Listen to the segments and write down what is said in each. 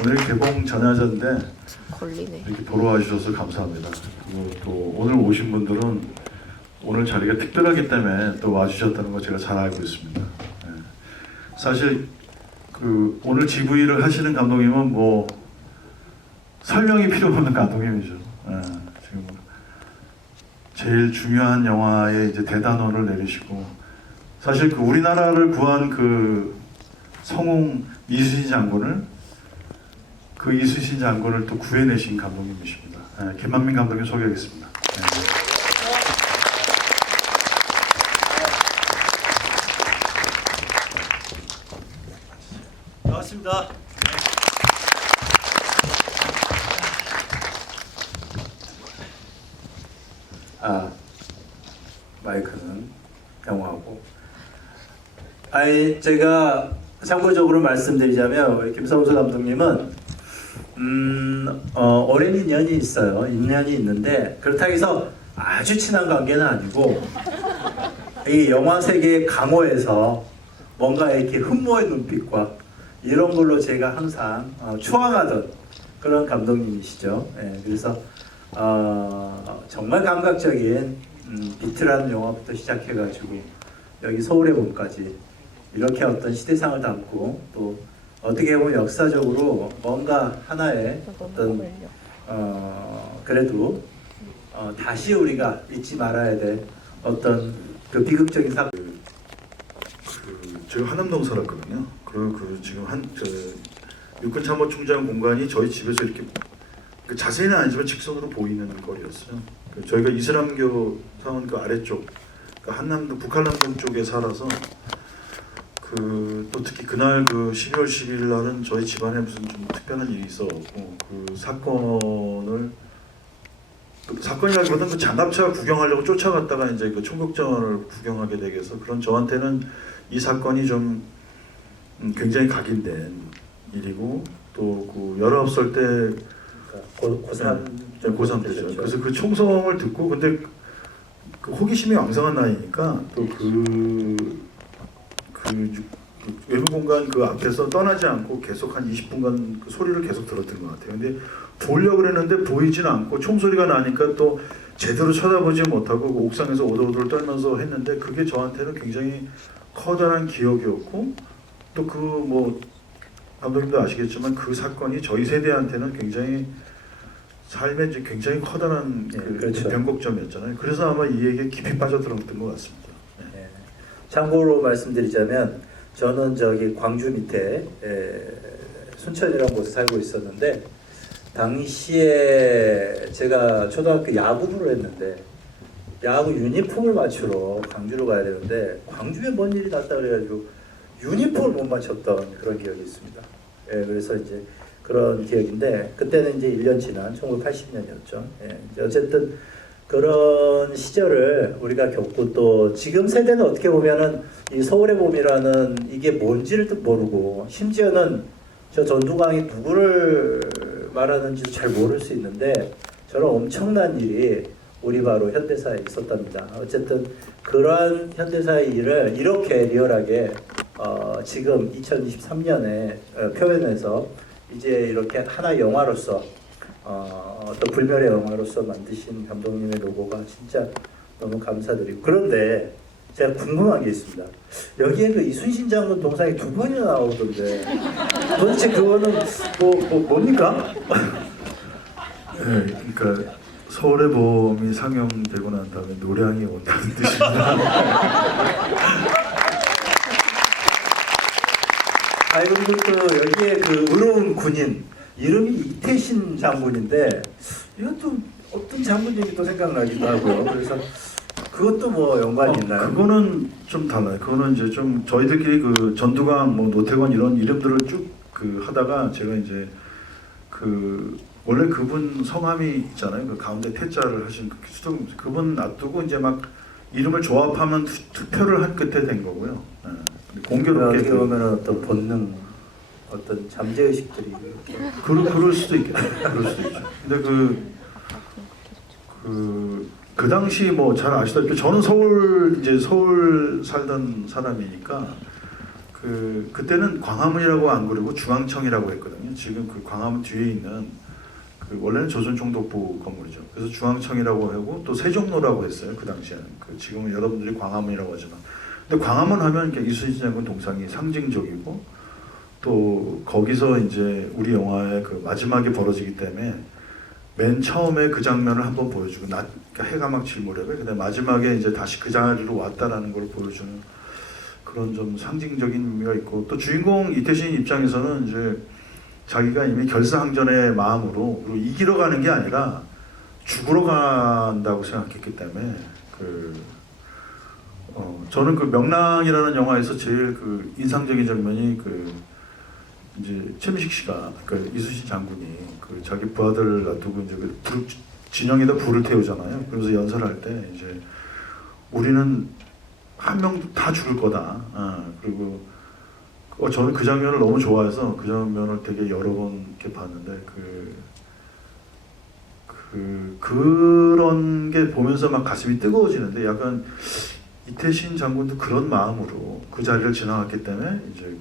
오늘 개봉 전야제인데 걸리네. 이렇게 보러 와주셔서 감사합니다. 그리고 또 오늘 오신 분들은 오늘 자리가 특별하기 때문에 또 와주셨다는 거 제가 잘 알고 있습니다. 예. 사실 그 오늘 GV를 하시는 감독님은 뭐 설명이 필요 없는 감독님이죠. 예. 지금 제일 중요한 영화에 이제 대단원을 내리시고 사실 그 우리나라를 구한 그 성웅 이순신 장군을 그 이순신 장군을 또 구해내신 감독님이십니다. 예, 김만민 감독님 소개하겠습니다. 예. 반갑습니다. 마이크는 영화고. 제가 참고적으로 말씀드리자면 우리 김성수 감독님은 오랜 인연이 있어요. 인연이 있는데 그렇다고 해서 아주 친한 관계는 아니고 이 영화 세계의 강호에서 뭔가 이렇게 흠모의 눈빛과 이런 걸로 제가 항상 추앙하던 그런 감독님이시죠. 예, 그래서 정말 감각적인 비트라는 영화부터 시작해가지고 여기 서울의 봄까지 이렇게 어떤 시대상을 담고 또 어떻게 보면 역사적으로 뭔가 하나의 어떤 그래도 다시 우리가 잊지 말아야 될 어떤 그 비극적인 사건. 제가 한남동 살았거든요. 그 지금 육군참모총장 공간이 저희 집에서 이렇게 자세히는 아니지만 직선으로 보이는 거리였어요. 저희가 이슬람교 사원 그 아래쪽, 한남동 북한남동 쪽에 살아서 또 특히 그날 그 12월 10일 날은 저희 집안에 무슨 좀 특별한 일이 있어갖고 사건이라기보다는 그 장갑차 구경하려고 쫓아갔다가 이제 그 총격전을 구경하게 되게 해서 그런 저한테는 이 사건이 좀 굉장히 각인된 일이고 또 그 19살 때 고3 때죠. 그래서 그 총성을 듣고 근데 그 호기심이 왕성한 나이니까 또 외부 공간 그 앞에서 떠나지 않고 계속 한 20분간 그 소리를 계속 들었던 것 같아요. 근데 보려고 그랬는데 보이지는 않고 총소리가 나니까 또 제대로 쳐다보지 못하고 그 옥상에서 오돌오돌 떨면서 했는데 그게 저한테는 굉장히 커다란 기억이었고 또 그 뭐 감독님도 아시겠지만 그 사건이 저희 세대한테는 굉장히 삶에 굉장히 커다란 그렇죠. 변곡점이었잖아요. 그래서 아마 이 얘기에 깊이 빠져들었던 것 같습니다. 네. 참고로 말씀드리자면 저는 저기 광주 밑에 순천이라는 곳에 살고 있었는데 당시에 제가 초등학교 야구부를 했는데 야구 유니폼을 맞추러 광주로 가야 되는데 광주에 뭔 일이 났다 그래가지고 유니폼을 못 맞췄던 그런 기억이 있습니다. 예, 그래서 이제 그런 기억인데 그때는 이제 1년 지난 1980년이었죠. 예, 이제 어쨌든 그런 시절을 우리가 겪고 또 지금 세대는 어떻게 보면은 이 서울의 봄이라는 이게 뭔지를 모르고 심지어는 저 전두광이 누구를 말하는지도 잘 모를 수 있는데 저런 엄청난 일이 우리 바로 현대사에 있었답니다. 어쨌든 그러한 현대사의 일을 이렇게 리얼하게 지금 2023년에 표현해서 이제 이렇게 하나의 영화로서 또 불멸의 영화로서 만드신 감독님의 로고가 진짜 너무 감사드리고 그런데 제가 궁금한 게 있습니다. 여기에 그 이순신 장군 동상이 2번이나 나오던데 도대체 그거는 뭡니까? 네, 그러니까 서울의 봄이 상영되고 난 다음에 노량이 온다는 뜻입니다. 그리고 또 여기에 그 의로운 군인 이름이 이태신 장군인데 이것도 어떤 장군님이 또 생각나기도 하고요. 그래서 그것도 뭐 연관이 있나요? 그거는 좀 달라요. 그거는 이제 좀 저희들끼리 그 전두광, 뭐 노태관 이런 이름들을 쭉 하다가 제가 이제 원래 그분 성함이 있잖아요. 그 가운데 태자를 하신 그분 놔두고 이제 막 이름을 조합하면 투표를 한 끝에 된 거고요. 네. 공교롭게 어떻게 보면 어떤 본능, 어떤 잠재의식들이 그럴 수도 있겠죠. 그럴 수도 있죠. 근데 그 당시 뭐 잘 아시다시피 저는 서울 살던 사람이니까 그때는 광화문이라고 안 그러고 중앙청이라고 했거든요. 지금 그 광화문 뒤에 있는 그 원래는 조선총독부 건물이죠. 그래서 중앙청이라고 하고 또 세종로라고 했어요. 그 당시에는. 지금은 여러분들이 광화문이라고 하지만, 근데 광화문 하면 이순신 장군 동상이 상징적이고 또 거기서 이제 우리 영화의 그 마지막에 벌어지기 때문에 맨 처음에 그 장면을 한번 보여주고 그러니까 해가 막 질 무렵에 근데 마지막에 이제 다시 그 자리로 왔다라는 걸 보여주는 그런 좀 상징적인 의미가 있고, 또 주인공 이태신 입장에서는 이제 자기가 이미 결사항전의 마음으로 그리고 이기러 가는 게 아니라 죽으러 간다고 생각했기 때문에 저는 그 명랑이라는 영화에서 제일 그 인상적인 장면이 이제 최민식 씨가 이순신 장군이 자기 부하들 놔두고 이제 진영에다 불을 태우잖아요. 그래서 연설할 때 이제 우리는 한 명도 다 죽을 거다. 그리고 저는 그 장면을 너무 좋아해서 그 장면을 되게 여러 번 이렇게 봤는데 그런 게 보면서 막 가슴이 뜨거워지는데, 약간 이태신 장군도 그런 마음으로 그 자리를 지나갔기 때문에 이제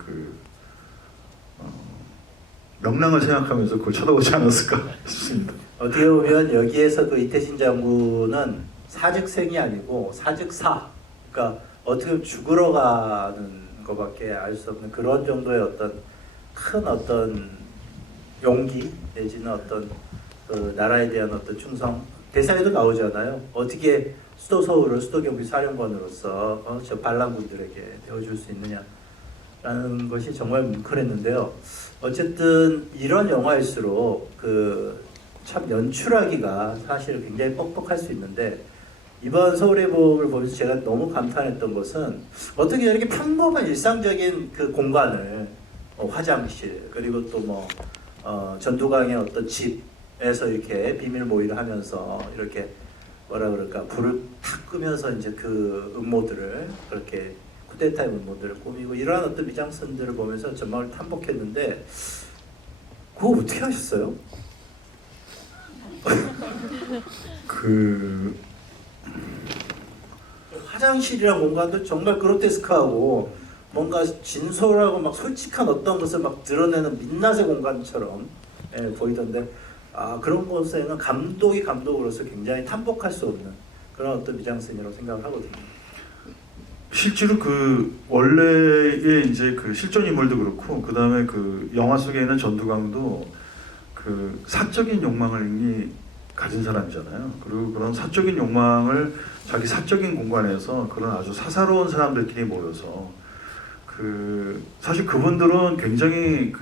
명랑을 생각하면서 그걸 쳐다보지 않았을까 싶습니다. 어떻게 보면 여기에서 그 이태신 장군은 사즉생이 아니고 사즉사, 그러니까 어떻게 보면 죽으러 가는 것밖에 알 수 없는 그런 정도의 큰 용기 내지는 그 나라에 대한 충성. 대사에도 나오잖아요. 어떻게 수도 서울을 수도 경비 사령관으로서 저 반란군들에게 배워줄 수 있느냐라는 것이 정말 뭉클했는데요. 어쨌든 이런 영화일수록 참 연출하기가 사실 굉장히 뻑뻑할 수 있는데, 이번 서울의 봄을 보면서 제가 너무 감탄했던 것은 어떻게 이렇게 평범한 일상적인 그 공간을 화장실 그리고 또 전두광의 어떤 집에서 이렇게 비밀 모의를 하면서 이렇게 뭐라 그럴까 불을 탁 끄면서 이제 그 음모들을 그렇게 쿠데타의 음모들을 꾸미고 이러한 어떤 미장센들을 보면서 전망을 탐복했는데, 그거 어떻게 하셨어요? 화장실이라는 공간도 정말 그로테스크하고 뭔가 진솔하고 막 솔직한 어떤 것을 막 드러내는 민낯의 공간처럼 보이던데, 그런 곳에는 감독으로서 굉장히 탐복할 수 없는 그런 어떤 미장센이라고 생각을 하거든요. 실제로 원래의 이제 실존 인물도 그렇고, 그 다음에 영화 속에 있는 전두광도 사적인 욕망을 이미 가진 사람이잖아요. 그리고 그런 사적인 욕망을 자기 사적인 공간에서 그런 아주 사사로운 사람들끼리 모여서 사실 그분들은 굉장히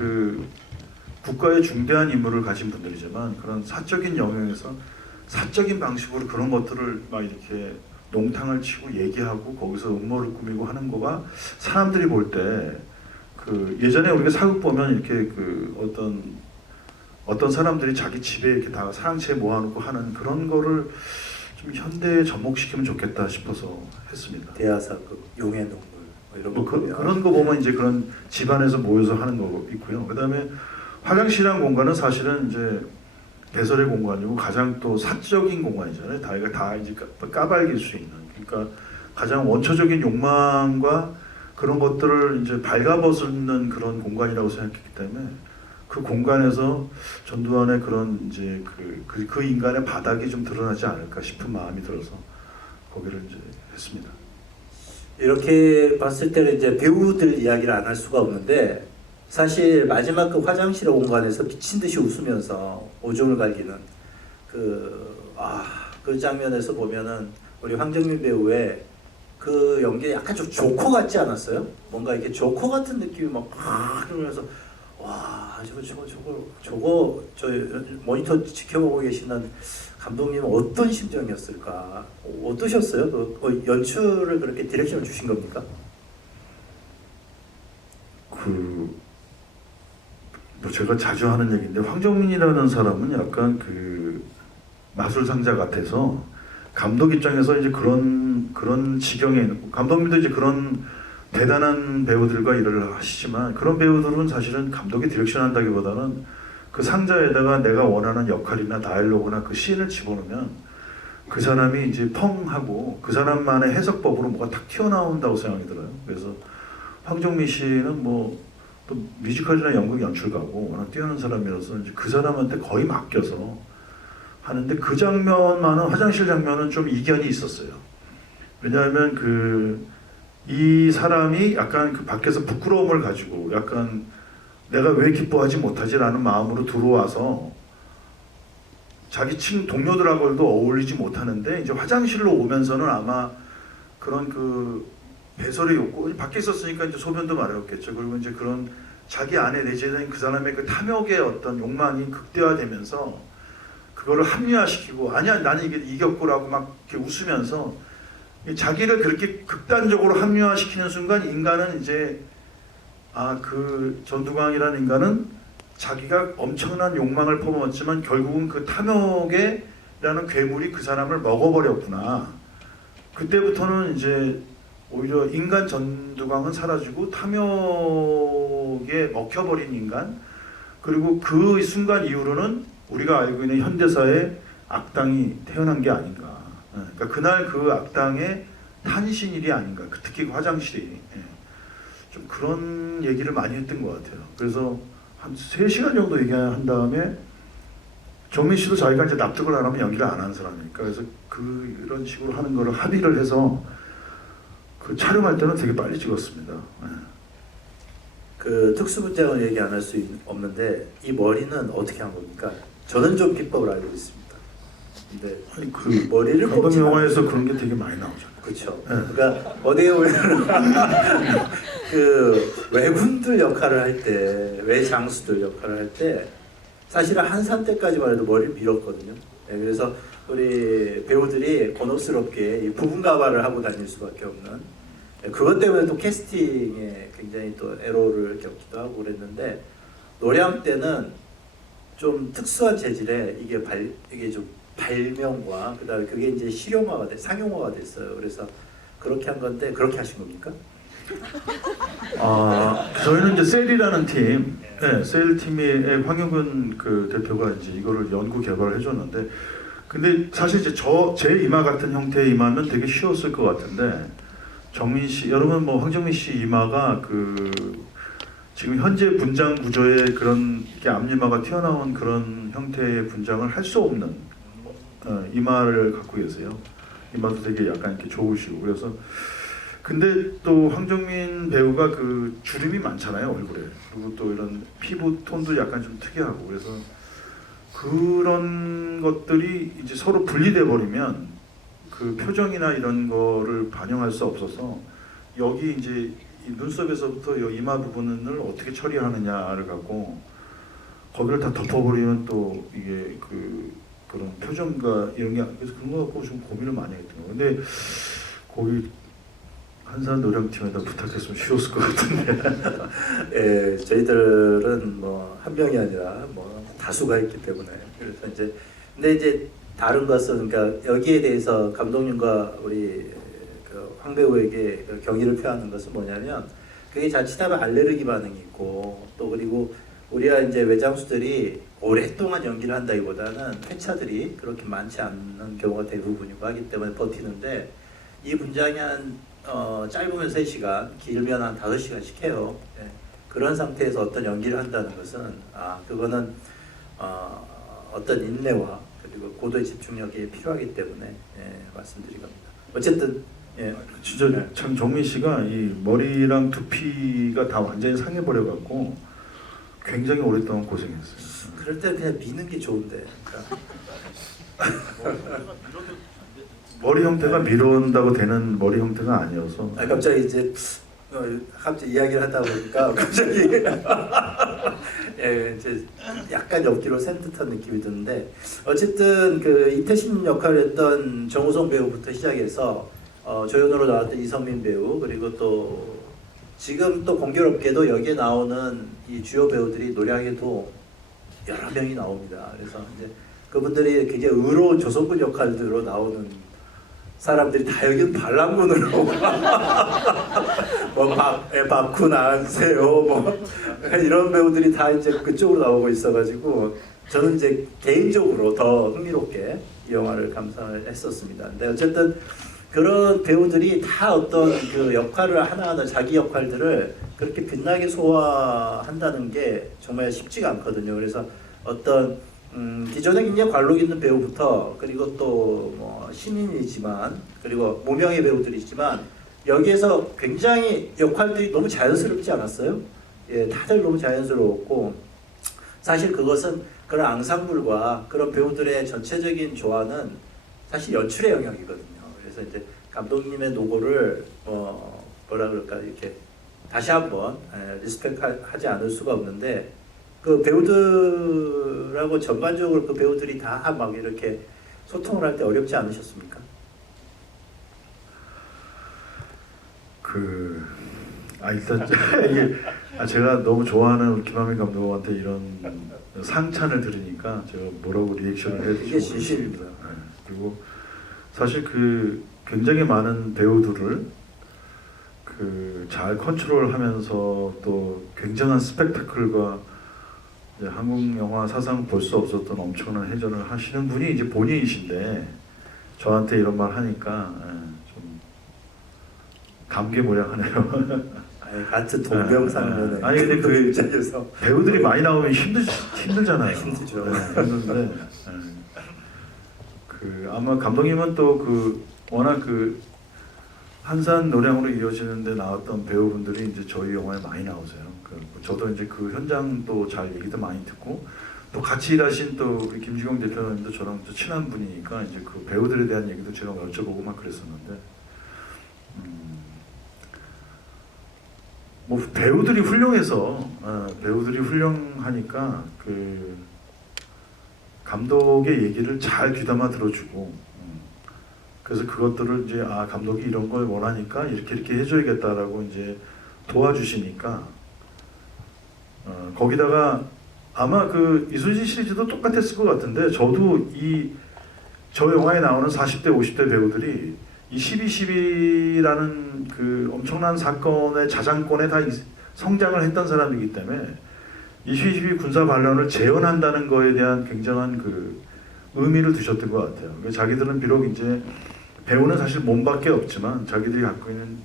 국가의 중대한 임무를 가진 분들이지만 그런 사적인 영역에서 사적인 방식으로 그런 것들을 막 이렇게 농탕을 치고 얘기하고 거기서 음모를 꾸미고 하는 거가 사람들이 볼 때 예전에 우리가 사극 보면 이렇게 어떤 사람들이 자기 집에 이렇게 다 사랑채 모아놓고 하는 그런 거를 좀 현대에 접목시키면 좋겠다 싶어서 했습니다. 대하사극, 용의 눈물 이런 거 그런 거 보면 이제 그런 집안에서 모여서 하는 거 있고요. 그다음에 화장실이란 공간은 사실은 이제 배설의 공간이고 가장 또 사적인 공간이잖아요. 다 이제 까발릴 수 있는. 그러니까 가장 원초적인 욕망과 그런 것들을 이제 발가벗는 그런 공간이라고 생각했기 때문에 그 공간에서 전두환의 그런 이제 그 인간의 바닥이 좀 드러나지 않을까 싶은 마음이 들어서 거기를 이제 했습니다. 이렇게 봤을 때는 이제 배우들 이야기를 안 할 수가 없는데, 사실 마지막 그 화장실 공간에서 미친 듯이 웃으면서 오줌을 갈기는 그 장면에서 보면은 우리 황정민 배우의 그 연기 약간 좀 조커 같지 않았어요? 뭔가 이렇게 조커 같은 느낌이 막 그러면서 와 저거 저 모니터 지켜보고 계시는 감독님은 어떤 심정이었을까? 어떠셨어요? 연출을 그렇게 디렉션을 주신 겁니까? 제가 자주 하는 얘기인데, 황정민이라는 사람은 약간 마술상자 같아서 감독 입장에서 이제 그런 지경에 있는, 감독님도 이제 그런 대단한 배우들과 일을 하시지만 그런 배우들은 사실은 감독이 디렉션 한다기보다는 그 상자에다가 내가 원하는 역할이나 다이얼로그나 그 씬을 집어넣으면 그 사람이 이제 펑 하고 그 사람만의 해석법으로 뭐가 탁 튀어나온다고 생각이 들어요. 그래서 황정민 씨는 뭐 또 뮤지컬이나 연극 연출가고 워낙 뛰어난 사람이라서 이제 그 사람한테 거의 맡겨서 하는데 그 장면만은 화장실 장면은 좀 이견이 있었어요. 왜냐하면 이 사람이 약간 그 밖에서 부끄러움을 가지고 약간 내가 왜 기뻐하지 못하지라는 마음으로 들어와서 자기 친 동료들하고도 어울리지 못하는데 이제 화장실로 오면서는 아마 그런 그 배설의 욕구, 밖에 있었으니까 이제 소변도 마려웠겠죠. 그리고 이제 그런 자기 안에 내재된 그 사람의 그 탐욕의 어떤 욕망이 극대화되면서 그거를 합리화시키고 아니야 나는 이게 이겼고라고 막 이렇게 웃으면서 자기를 그렇게 극단적으로 합리화시키는 순간 인간은 이제 그 전두광이라는 인간은 자기가 엄청난 욕망을 퍼부었지만 결국은 그 탐욕이라는 괴물이 그 사람을 먹어버렸구나. 그때부터는 이제 오히려 인간 전두광은 사라지고 탐욕에 먹혀버린 인간, 그리고 그 순간 이후로는 우리가 알고 있는 현대사의 악당이 태어난 게 아닌가. 그러니까 그날 그 악당의 탄신일이 아닌가. 특히 그 화장실이. 좀 그런 얘기를 많이 했던 것 같아요. 그래서 한 3시간 정도 얘기한 다음에 정민 씨도 자기가 이제 납득을 안 하면 연기를 안 하는 사람이니까 그래서 그런 식으로 하는 거를 합의를 해서 그 촬영할 때는 되게 빨리 찍었습니다. 그 특수분장을 얘기 안 할 수 없는데 이 머리는 어떻게 한 겁니까? 저는 좀 비법을 알고 있습니다. 근데 아니 그 머리를 감독 영화에서 그런 게 되게 많이 나오잖아요. 그렇죠. 그러니까 어디에 보면 그 외군들 역할을 할 때, 외장수들 역할을 할 때 사실은 한산 때까지만 해도 머리를 밀었거든요. 그래서 우리 배우들이 곤혹스럽게 이 부분 가발을 하고 다닐 수밖에 없는, 그것 때문에 또 캐스팅에 굉장히 또 애로를 겪기도 하고 그랬는데, 노량 때는 좀 특수한 재질에 이게 좀 발명과 그다음에 그게 이제 실용화가 상용화가 됐어요. 그래서 그렇게 한 건데, 그렇게 하신 겁니까? 저희는 이제 셀이라는 팀, 셀 팀의 황영근 그 대표가 이제 이거를 연구 개발을 해줬는데, 근데 사실 이제 제 이마 같은 형태의 이마는 되게 쉬웠을 것 같은데, 정민 씨, 여러분 뭐 황정민 씨 이마가 지금 현재 분장 구조의 그런 이렇게 앞니마가 튀어나온 그런 형태의 분장을 할 수 없는 이마를 갖고 계세요. 이마도 되게 약간 이렇게 좋으시고 그래서. 근데 또 황정민 배우가 그 주름이 많잖아요, 얼굴에. 그리고 또 이런 피부 톤도 약간 좀 특이하고 그래서 그런 것들이 이제 서로 분리돼 버리면 그 표정이나 이런 거를 반영할 수 없어서 여기 이제 이 눈썹에서부터 이 이마 부분을 어떻게 처리하느냐를 갖고 거기를 다 덮어버리면 또 이게 그런 표정과 이런 게, 그래서 그런 거 갖고 좀 고민을 많이 했던 거예요. 근데 거기 한산 노량팀에다 부탁했으면 쉬웠을 것 같은데. 예, 저희들은 뭐 한 명이 아니라 뭐 다수가 있기 때문에. 그래서 이제 근데 이제 다른 것은, 그러니까 여기에 대해서 감독님과 우리 황 배우에게 경의를 표하는 것은 뭐냐면, 그게 자칫하면 알레르기 반응이 있고, 또 그리고 우리가 이제 외장수들이 오랫동안 연기를 한다기보다는 회차들이 그렇게 많지 않는 경우가 대부분이고 하기 때문에 버티는데, 이 분장이 짧으면 3시간, 길면 한 5시간씩 해요. 예. 그런 상태에서 어떤 연기를 한다는 것은 그거는 어떤 인내와 그리고 고도의 집중력이 필요하기 때문에 말씀드린 겁니다. 어쨌든 진짜 참 정민 씨가 이 머리랑 두피가 다 완전히 상해버려 갖고 굉장히 오랫동안 고생했어요. 그럴 때 그냥 미는 게 좋은데. 머리 형태가 밀어온다고 되는 머리 형태가 아니어서. 갑자기 이제 이야기를 하다 보니까 갑자기 이제 약간 옆뒤로 샌 듯한 느낌이 드는데, 어쨌든 그 이태신 역할을 했던 정우성 배우부터 시작해서 조연으로 나왔던 이성민 배우, 그리고 또 지금 또 공교롭게도 여기에 나오는 이 주요 배우들이 노량에도 여러 명이 나옵니다. 그래서 이제 그분들이 굉장히 의로운 조선군 역할들로 나오는 사람들이 다 여기는 반란군으로 뭐 박훈, 안세요 뭐 이런 배우들이 다 이제 그쪽으로 나오고 있어가지고 저는 이제 개인적으로 더 흥미롭게 이 영화를 감상을 했었습니다. 근데 어쨌든 그런 배우들이 다 어떤 그 역할을 하나하나 자기 역할들을 그렇게 빛나게 소화한다는 게 정말 쉽지가 않거든요. 그래서 어떤 기존에 굉장히 관록 있는 배우부터 그리고 또 뭐 신인이지만 그리고 무명의 배우들이 있지만 여기에서 굉장히 역할들이 너무 자연스럽지 않았어요? 예, 다들 너무 자연스러웠고 사실 그것은 그런 앙상블과 그런 배우들의 전체적인 조화는 사실 연출의 영역이거든요. 그래서 이제 감독님의 노고를 뭐라 그럴까 이렇게 다시 한번 리스펙하지 않을 수가 없는데 그 배우들하고 전반적으로 그 배우들이 다 막 이렇게 소통을 할 때 어렵지 않으셨습니까? 일단 이게 제가 너무 좋아하는 김하민 감독한테 이런 상찬을 들으니까 제가 뭐라고 리액션을 해야 될지 이게 진실입니다. 그리고 사실 그 굉장히 많은 배우들을 잘 컨트롤하면서 또 굉장한 스펙타클과 이제 한국 영화 사상 볼 수 없었던 엄청난 해전을 하시는 분이 이제 본인이신데 저한테 이런 말 하니까 좀 감개무량하네요. 같은 동병상련의 아니 근데 그 입장에서 배우들이 많이 나오면 힘들잖아요. 힘들죠. 힘든데 아마 감독님은 또 워낙 한산 노량으로 이어지는데 나왔던 배우분들이 이제 저희 영화에 많이 나오세요. 저도 이제 그 현장도 잘 얘기도 많이 듣고 또 같이 일하신 또 우리 김주경 대표님도 저랑 또 친한 분이니까 이제 그 배우들에 대한 얘기도 제가 여쭤보고 막 그랬었는데 뭐 배우들이 훌륭해서 배우들이 훌륭하니까 감독의 얘기를 잘 귀담아 들어주고 그래서 그것들을 이제 감독이 이런 걸 원하니까 이렇게 해줘야겠다라고 이제 도와주시니까 거기다가 아마 이순신 시리즈도 똑같았을 것 같은데 저도 저 영화에 나오는 40대 50대 배우들이 이 12.12라는 그 엄청난 사건의 자장권에 다 성장을 했던 사람이기 때문에 이 12.12 군사 반란을 재현한다는 거에 대한 굉장한 의미를 두셨던 것 같아요. 자기들은 비록 이제 배우는 사실 몸밖에 없지만 자기들이 갖고 있는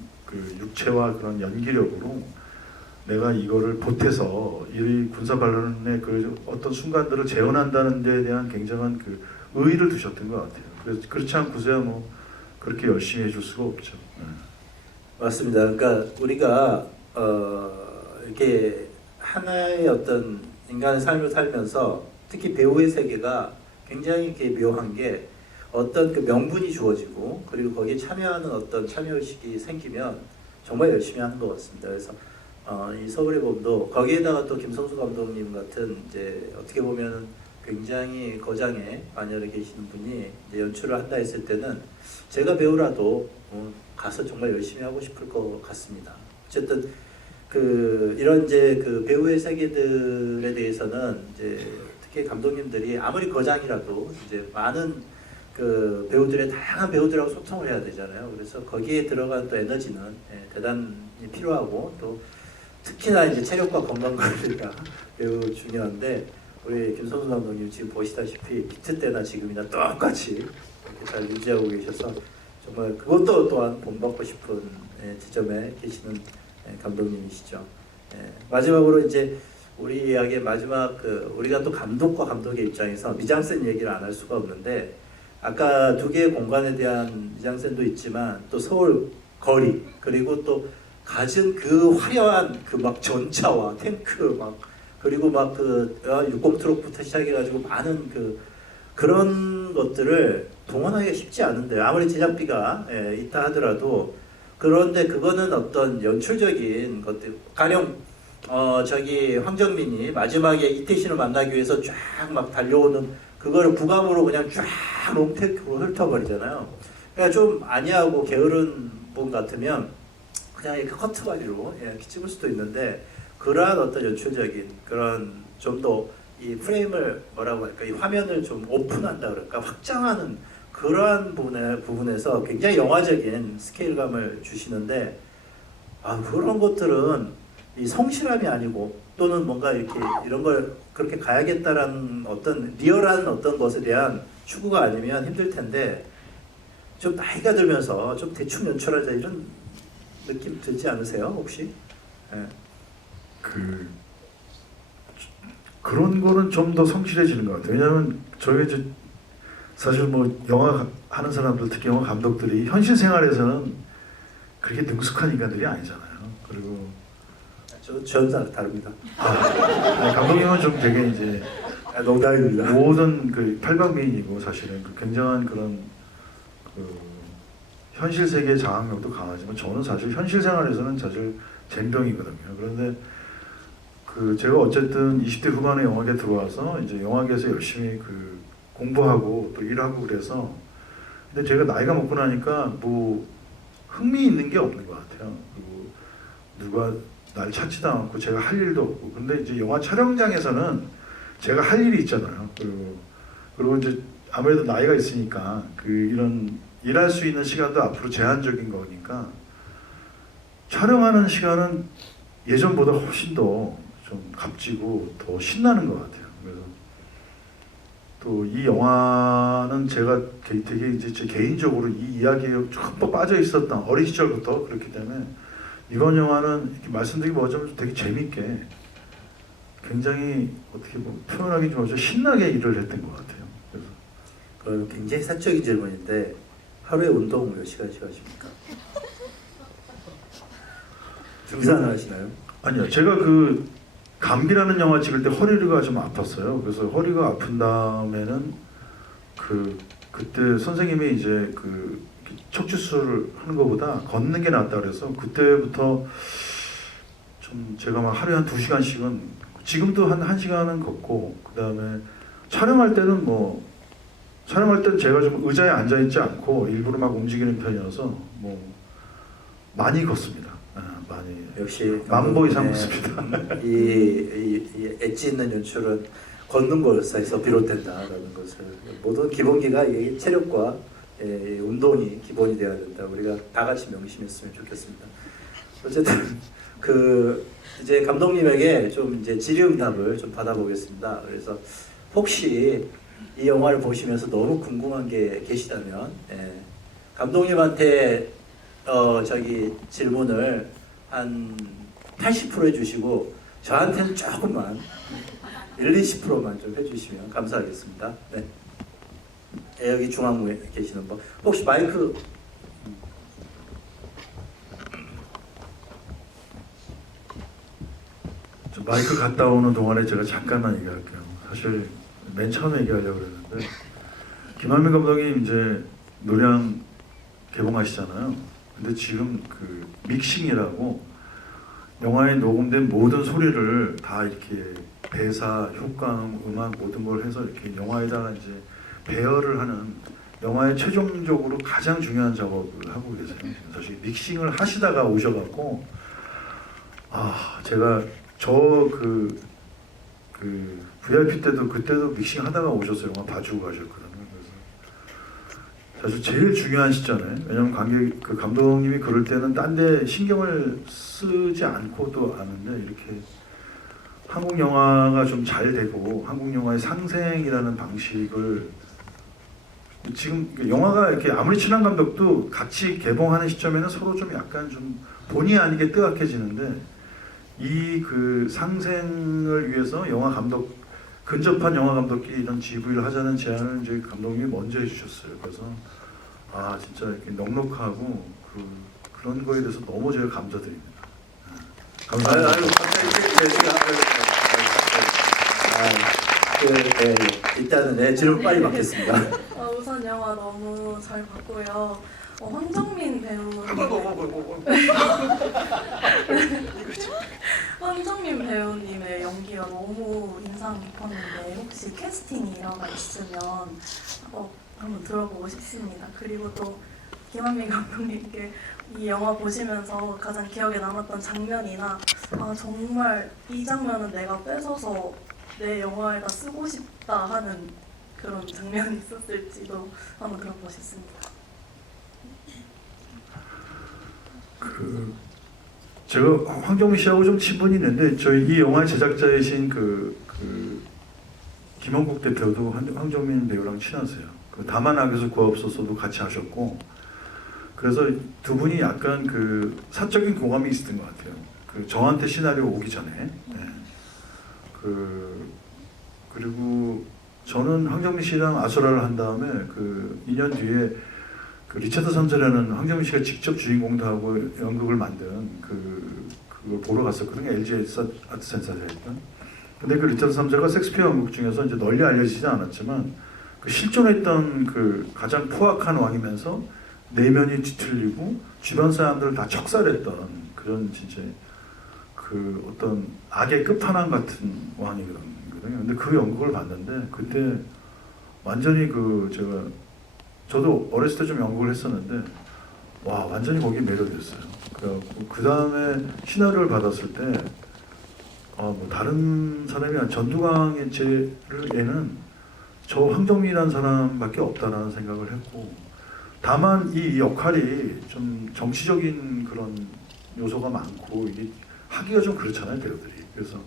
육체와 그런 연기력으로 내가 이거를 보태서 이 군사 반란의 어떤 순간들을 재현한다는 데에 대한 굉장한 의의를 두셨던 것 같아요. 그래서 그렇지 않고서야 뭐 그렇게 열심히 해줄 수가 없죠. 맞습니다. 그러니까 우리가 이렇게 하나의 어떤 인간의 삶을 살면서 특히 배우의 세계가 굉장히 이렇게 묘한 게 어떤 명분이 주어지고 그리고 거기에 참여하는 어떤 참여의식이 생기면 정말 열심히 하는 것 같습니다. 그래서 이 서울의 봄도 거기에다가 또 김성수 감독님 같은 이제 어떻게 보면 굉장히 거장에 반열에 계시는 분이 이제 연출을 한다 했을 때는 제가 배우라도 가서 정말 열심히 하고 싶을 것 같습니다. 어쨌든 이런 이제 배우의 세계들에 대해서는 이제 특히 감독님들이 아무리 거장이라도 이제 많은 배우들의 다양한 배우들하고 소통을 해야 되잖아요. 그래서 거기에 들어간 또 에너지는 대단히 필요하고 또 특히나 이제 체력과 건강 관리가 매우 중요한데 우리 김성수 감독님 지금 보시다시피 비트 때나 지금이나 똑같이 이렇게 잘 유지하고 계셔서 정말 그것도 또한 본받고 싶은 지점에 계시는 감독님이시죠. 마지막으로 이제 우리 이야기의 마지막 우리가 또 감독과 감독의 입장에서 미장센 얘기를 안 할 수가 없는데 아까 두 개의 공간에 대한 미장센도 있지만 또 서울 거리 그리고 또 가진 화려한 막 전차와 탱크 그리고 육공 트럭부터 시작해가지고 많은 그런 것들을 동원하기가 쉽지 않은데 아무리 제작비가 있다 하더라도 그런데 그거는 어떤 연출적인 것들 가령 황정민이 마지막에 이태신을 만나기 위해서 쫙 막 달려오는 그거를 부감으로 그냥 쫙 롱테크로 훑어버리잖아요. 그러니까 좀 아니하고 게으른 분 같으면 그냥 이렇게 커트바디로 이렇게 찍을 수도 있는데 그러한 어떤 연출적인 그런 좀 더 이 프레임을 뭐라고 할까 이 화면을 좀 오픈한다 그럴까 확장하는 그러한 부분에서 굉장히 영화적인 스케일감을 주시는데 그런 것들은 이 성실함이 아니고 또는 뭔가 이렇게 이런 걸 그렇게 가야겠다라는 어떤 리얼한 어떤 것에 대한 추구가 아니면 힘들 텐데 좀 나이가 들면서 좀 대충 연출하자 이런 느낌 들지 않으세요 혹시? 예. 그런 거는 좀 더 성실해지는 것 같아요. 왜냐하면 저희 이제 사실 뭐 영화 하는 사람들, 특히 영화 감독들이 현실 생활에서는 그렇게 능숙한 인간들이 아니잖아요. 그리고 저는 다릅니다. 아니, 감독님은 좀 되게 이제 농담입니다. 모든 그 팔방미인이고 사실은 그 굉장한 그런 그 현실 세계의 장악력도 강하지만 저는 사실 현실 생활에서는 사실 젬병이거든요. 그런데 그 제가 어쨌든 20대 후반에 영화계에 들어와서 이제 영화계에서 열심히 그 공부하고 또 일하고 그래서 근데 제가 나이가 먹고 나니까 뭐 흥미 있는 게 없는 것 같아요. 그리고 누가 날 찾지도 않고 제가 할 일도 없고 근데 이제 영화 촬영장에서는 제가 할 일이 있잖아요. 그리고 이제 아무래도 나이가 있으니까 그 이런 일할 수 있는 시간도 앞으로 제한적인 거니까 촬영하는 시간은 예전보다 훨씬 더 좀 값지고 더 신나는 것 같아요. 그래서 또 이 영화는 제가 되게 이제 제 개인적으로 이 이야기에 흠뻑 빠져 있었던 어린 시절부터 그렇기 때문에 이번 영화는 이렇게 말씀드리기 뭐하자면 되게 재밌게 굉장히 어떻게 뭐 표현하기 좀 어쩌 신나게 일을 했던 것 같아요. 그래서 굉장히 사적인 질문인데 하루에 운동 몇 시간씩 하십니까? 등산을 하시나요? 아니요, 제가 그 감기라는 영화 찍을 때 허리가 좀 아팠어요. 그래서 허리가 아픈 다음에는 그때 선생님이 이제 그 척추 수술을 하는 것보다 걷는 게 낫다 그래서 그때부터 좀 제가 막 하루에 한 2시간씩은 지금도 한 1시간은 걷고 그 다음에 촬영할 때는 제가 좀 의자에 앉아 있지 않고 일부러 막 움직이는 편이어서 뭐 많이 걷습니다. 많이 역시 만보 이상 걷습니다. 이 엣지 있는 연출은 걷는 것에서 비롯된다라는 것을 모든 기본기가 이 체력과 운동이 기본이 되어야 된다. 우리가 다 같이 명심했으면 좋겠습니다. 어쨌든 이제 감독님에게 좀 이제 질의응답을 좀 받아보겠습니다. 그래서 혹시 이 영화를 보시면서 너무 궁금한 게 계시다면 감독님한테 질문을 한 80% 해주시고 저한테는 조금만 20%만 좀 해주시면 감사하겠습니다. 네. 여기 중앙부에 계시는 분 혹시 마이크 마이크 갔다 오는 동안에 제가 잠깐만 얘기할게요. 사실 맨 처음에 얘기하려고 그랬는데 김한민 감독님 이제 노량 개봉하시잖아요. 근데 지금 그 믹싱이라고 영화에 녹음된 모든 소리를 다 이렇게 대사, 효과음, 음악 모든 걸 해서 이렇게 영화에다가 이제 배열을 하는 영화의 최종적으로 가장 중요한 작업을 하고 계세요. 사실 믹싱을 하시다가 오셔갖고 제가 VIP 때도 그때도 믹싱 하다가 오셨어요. 영화 봐주고 가셨거든요. 사실 제일 중요한 시점에 왜냐면 감독님이 그럴 때는 딴 데 신경을 쓰지 않고도 아는데 이렇게 한국 영화가 좀 잘 되고 한국 영화의 상생이라는 방식을 지금 영화가 이렇게 아무리 친한 감독도 같이 개봉하는 시점에는 서로 좀 약간 좀 본의 아니게 뜨악해지는데 이 상생을 위해서 근접한 영화 감독끼리 이런 GV를 하자는 제안을 이제 감독님이 먼저 해주셨어요. 그래서 진짜 이렇게 넉넉하고 그런 거에 대해서 너무 제가 감사드립니다. 감사합니다. 일단은 질문 빨리 받겠습니다. 우선 영화 너무 잘 봤고요. 황정민 배우님의 연기가 너무 인상 깊었는데 혹시 캐스팅 일화가 있으면 한번 들어보고 싶습니다. 그리고 또 김한민 감독님께 이 영화 보시면서 가장 기억에 남았던 장면이나 정말 이 장면은 내가 뺏어서 내 영화에다 쓰고 싶다 하는 그런 장면이 있었을지도 한번 들어보고 싶습니다. 제가 황정민 씨하고 좀 친분이 있는데 저희 이 영화의 제작자이신 김원국 대표도 황정민 배우랑 친하세요. 그 다만학에서 구하옵소서도 같이 하셨고, 그래서 두 분이 약간 그 사적인 교감이 있었던 것 같아요. 그 저한테 시나리오 오기 전에. 그리고 저는 황정민 씨랑 아수라를 한 다음에 그 2년 뒤에 그 리차드 3세라는 황정민 씨가 직접 주인공도 하고 연극을 만든 그걸 보러 갔었거든요. LG 아트 센터에 했던. 근데 그 리차드 3세가 섹스피어 연극 중에서 이제 널리 알려지지 않았지만 그 실존했던 그 가장 포악한 왕이면서 내면이 뒤틀리고 주변 사람들을 다 척살했던 그런 진짜 그 어떤 악의 끝판왕 같은 왕이거든요. 근데 그 연극을 봤는데 그때 완전히 저도 어렸을 때 좀 연극을 했었는데 와 완전히 거기에 매료됐어요. 그래갖고 그 다음에 시나리오를 받았을 때 뭐 다른 사람이 아니라 전두광의 얘는 저 황정민이라는 사람밖에 없다라는 생각을 했고, 다만 이 역할이 좀 정치적인 그런 요소가 많고 이게 하기가 좀 그렇잖아요, 배우들이. 그래서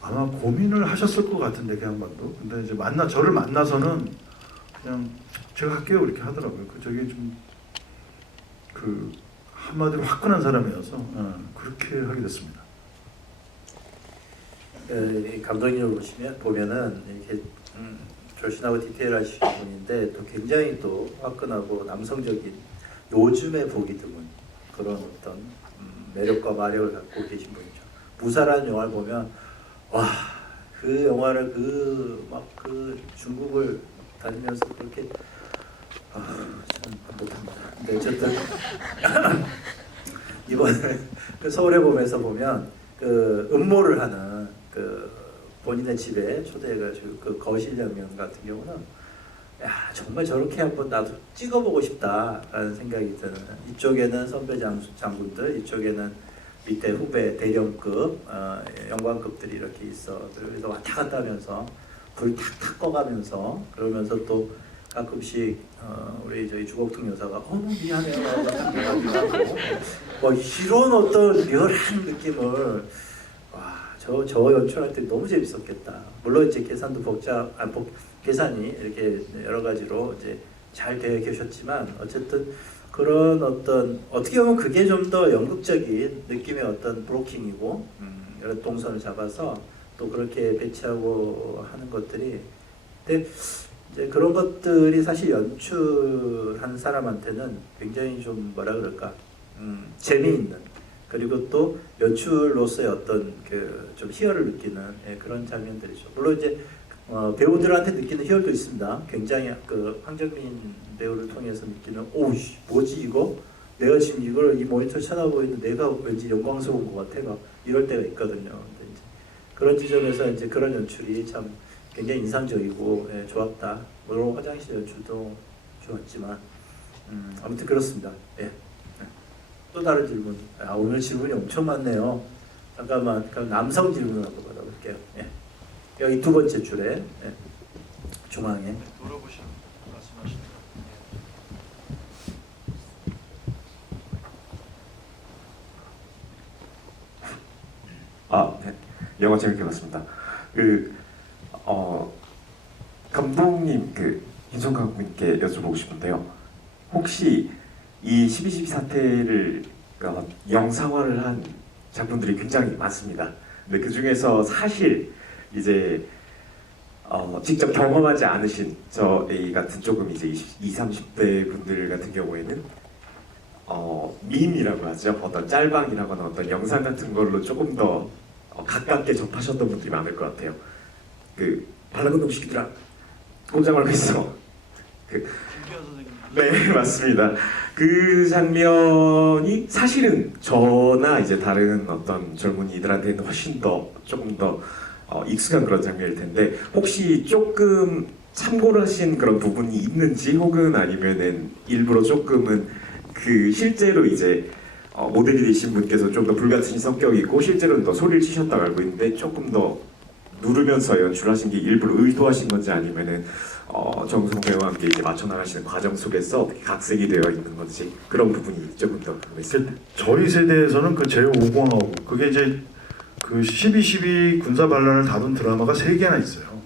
아마 고민을 하셨을 것 같은데 그 양반도. 근데 이제 저를 만나서는 그냥 제가 할게요 이렇게 하더라고요. 저게 좀 그 한마디로 화끈한 사람이어서 그렇게 하게 됐습니다. 감독님을 보면은 이렇게 조신하고 디테일하신 분인데 또 굉장히 또 화끈하고 남성적인, 요즘에 보기 드문 그런 어떤 매력과 마력을 갖고 계신 분이죠. 무사라는 영화를 보면 와, 그 영화를 그 중국을 다니면서 그렇게 저는 못합니다. 근데 어쨌든 이번에 그 서울의 봄에서 보면 그 음모를 하는 그 본인의 집에 초대해가지고 그 거실 장면 같은 경우는 야 정말 저렇게 한번 나도 찍어보고 싶다라는 생각이 드는, 이쪽에는 선배 장군들, 이쪽에는 밑에 후배 대령급 영광급들이 이렇게 있어. 그래서 왔다 갔다 하면서 불 탁탁 꺼가면서, 그러면서 또 가끔씩 우리 저희 주걱통 여사가 너무 미안해요 하고 뭐 이런 어떤 리얼한 느낌을 저 연출할 때 너무 재밌었겠다. 물론 이제 계산도 계산이 이렇게 여러 가지로 이제 잘 되어 계셨지만 어쨌든 그런 어떤 어떻게 보면 그게 좀 더 연극적인 느낌의 어떤 브로킹이고 이런 동선을 잡아서 또 그렇게 배치하고 하는 것들이, 근데 이제 그런 것들이 사실 연출하는 사람한테는 굉장히 좀 뭐라 그럴까 재미있는, 그리고 또 연출로서의 어떤 그 좀 희열을 느끼는 그런 장면들이죠. 물론 이제 배우들한테 느끼는 희열도 있습니다. 굉장히 그 황정민 배우를 통해서 느끼는 오우 뭐지 이거? 내가 지금 이걸 이 모니터 쳐다보고 있는데 내가 왠지 영광스러운 것 같아. 막 이럴 때가 있거든요. 근데 이제 그런 지점에서 이제 그런 연출이 참 굉장히 인상적이고 좋았다. 물론 화장실 연출도 좋았지만 아무튼 그렇습니다. 예. 또 다른 질문. 오늘 질문이 엄청 많네요. 잠깐만, 그럼 남성 질문을 한번 받아볼게요. 예. 여기 두 번째 줄에 중앙에. 물어보시면 말씀하시는 네. 영화 재밌게 봤습니다. 감독님 김성 감독님께 여쭤보고 싶은데요. 혹시 이 12.12 사태를 영상화를 한 작품들이 굉장히 많습니다. 근데 그 중에서 사실 이제 직접 경험하지 않으신 저희 같은 조금 이제 20, 30대 분들 같은 경우에는 밈이라고 하죠. 어떤 짤방이라거나 어떤 영상 같은 걸로 조금 더 가깝게 접하셨던 분들이 많을 것 같아요. 그 반란운동 시키더라. 꼼짝 말고 있어. 네, 맞습니다. 그 장면이 사실은 저나 이제 다른 어떤 젊은이들한테는 훨씬 더 조금 더 익숙한 그런 장면일 텐데, 혹시 조금 참고를 하신 그런 부분이 있는지, 혹은 아니면은 일부러 조금은 그 실제로 이제 모델이 되신 분께서 좀 더 불같은 성격이고 실제로는 더 소리를 치셨다고 알고 있는데 조금 더 누르면서 연출하신 게 일부러 의도하신 건지, 아니면은 정성 배우와 함께 이제 맞춰 나가시는 과정 속에서 어떻게 각색이 되어 있는 건지, 그런 부분이 조금 더 궁금했습니다. 저희 세대에서는 그 제5공화국, 그게 이제 그 12.12 군사 반란을 다룬 드라마가 3개나 있어요.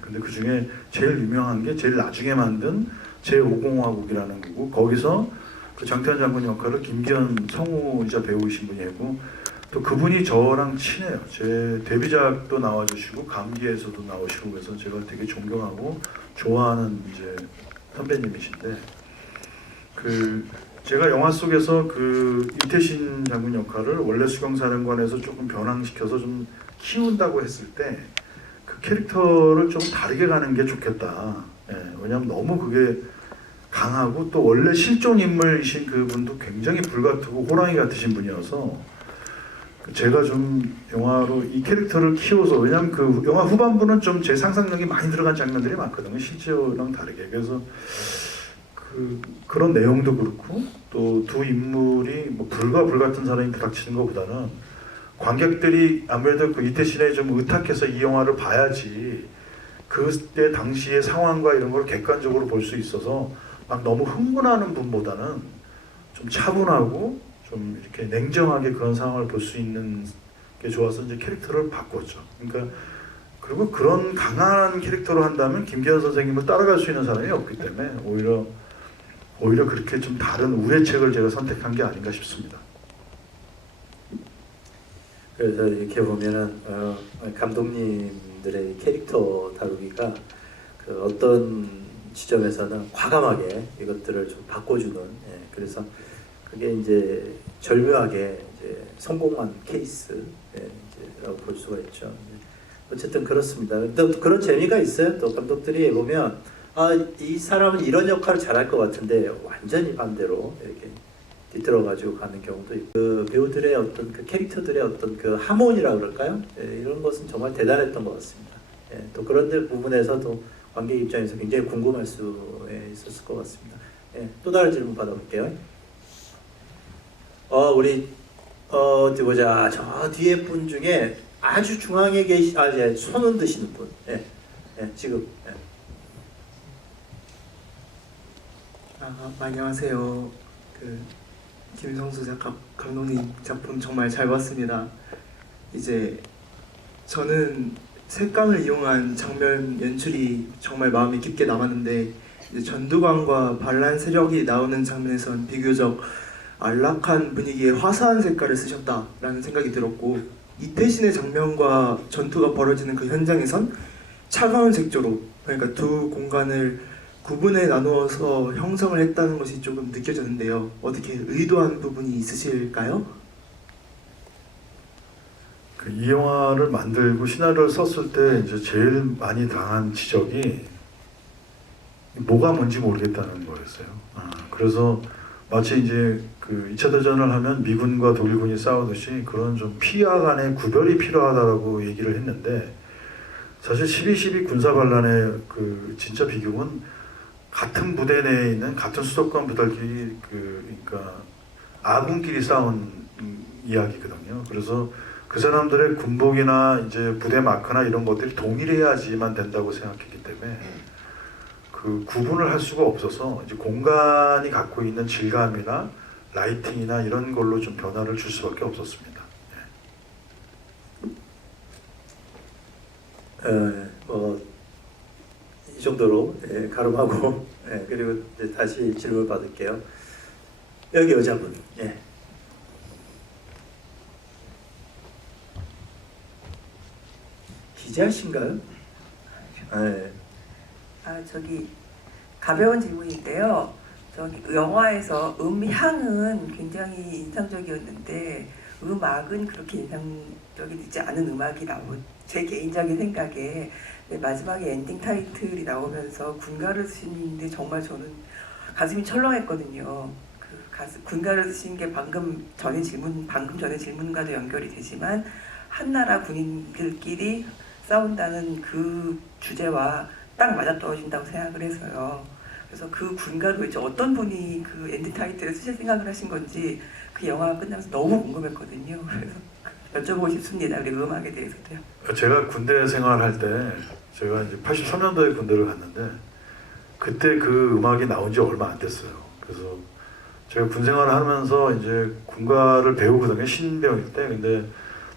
근데 있는데 그 중에 제일 유명한 게 제일 나중에 만든 제5공화국이라는 거고 거기서 그 장태환 장군 역할을 김기현 성우이자 배우이신 분이 했고 또 그분이 저랑 친해요. 제 데뷔작도 나와주시고 감기에서도 나오시고 그래서 제가 되게 존경하고 좋아하는 이제 선배님이신데 그 제가 영화 속에서 그 이태신 장군 역할을 원래 수경사령관에서 조금 변형시켜서 좀 키운다고 했을 때 그 캐릭터를 좀 다르게 가는 게 좋겠다. 예, 왜냐하면 너무 그게 강하고 또 원래 실존 인물이신 그분도 굉장히 불같고 호랑이 같으신 분이어서 제가 좀 영화로 이 캐릭터를 키워서 왜냐하면 그 영화 후반부는 좀 제 상상력이 많이 들어간 장면들이 많거든요. 실제랑 다르게. 그래서 그런 내용도 그렇고 또 두 인물이 뭐 불과 불같은 사람이 부닥치는 것보다는 관객들이 아무래도 그 이태신에 좀 의탁해서 이 영화를 봐야지 그때 당시의 상황과 이런 걸 객관적으로 볼 수 있어서 막 너무 흥분하는 분보다는 좀 차분하고 좀 이렇게 냉정하게 그런 상황을 볼 수 있는 게 좋아서 이제 캐릭터를 바꿨죠. 그러니까 그리고 그런 강한 캐릭터로 한다면 김기현 선생님을 따라갈 수 있는 사람이 없기 때문에 오히려 그렇게 좀 다른 우회책을 제가 선택한 게 아닌가 싶습니다. 그래서 이렇게 보면은 감독님들의 캐릭터 다루기가 그 어떤 지점에서는 과감하게 이것들을 좀 바꿔주는 그래서 그게 이제 절묘하게 이제 성공한 케이스라고 볼 수가 있죠. 어쨌든 그렇습니다. 또 그런 재미가 있어요. 또 감독들이 보면 이 사람은 이런 역할을 잘할 것 같은데 완전히 반대로 이렇게 뒤틀어가지고 가는 경우도 있고 그 배우들의 어떤 그 캐릭터들의 어떤 그 하모니라 그럴까요? 이런 것은 정말 대단했던 것 같습니다. 또 그런 부분에서도 관객 입장에서 굉장히 궁금할 수 있었을 것 같습니다. 또 다른 질문 받아볼게요. 우리 어디 보자. 저 뒤에 분 중에 아주 중앙에 손 흔드시는 분. 지금. 안녕하세요. 김성수 감독님 작품 정말 잘 봤습니다. 이제 저는 색감을 이용한 장면 연출이 정말 마음에 깊게 남았는데 이제 전두광과 반란 세력이 나오는 장면에선 비교적 안락한 분위기의 화사한 색깔을 쓰셨다라는 생각이 들었고 이태신의 장면과 전투가 벌어지는 그 현장에선 차가운 색조로 그러니까 두 공간을 구분해 나누어서 형성을 했다는 것이 조금 느껴졌는데요. 어떻게 의도한 부분이 있으실까요? 이 영화를 만들고 시나리오를 썼을 때 이제 제일 많이 당한 지적이 뭐가 뭔지 모르겠다는 거였어요. 그래서 마치 이제 그 2차 대전을 하면 미군과 독일군이 싸우듯이 그런 좀 피와 간의 구별이 필요하다라고 얘기를 했는데 사실 12.12 군사반란의 그 진짜 비극은 같은 부대 내에 있는 같은 수도권 부대끼리 그러니까 아군끼리 싸운 이야기거든요. 그래서 그 사람들의 군복이나 이제 부대 마크나 이런 것들이 동일해야지만 된다고 생각했기 때문에 그 구분을 할 수가 없어서 이제 공간이 갖고 있는 질감이나 라이팅이나 이런 걸로 좀 변화를 줄 수밖에 없었습니다. 이 정도로 가름하고 그리고 이제 다시 질문 받을게요. 여기 여자분. 기자신가요? 저기 가벼운 질문인데요. 저기 영화에서 음향은 굉장히 인상적이었는데 음악은 그렇게 인상적이지 않은 음악이 제 개인적인 생각에 마지막에 엔딩 타이틀이 나오면서 군가를 쓰시는데 정말 저는 가슴이 철렁했거든요. 군가를 쓰신 게 방금 전에 질문과도 연결이 되지만 한나라 군인들끼리 싸운다는 그 주제와 딱 맞아떨어진다고 생각을 해서요. 그래서 그 군가를 이제 어떤 분이 그 엔딩 타이틀을 쓰실 생각을 하신 건지 그 영화가 끝나면서 너무 궁금했거든요. 그래서 여쭤보고 싶습니다. 우리 음악에 대해서도요. 제가 군대 생활할 때 제가 이제 83년도에 군대를 갔는데 그때 그 음악이 나온 지 얼마 안 됐어요. 그래서 제가 군 생활을 하면서 이제 군가를 배우거든요. 신병일 때. 근데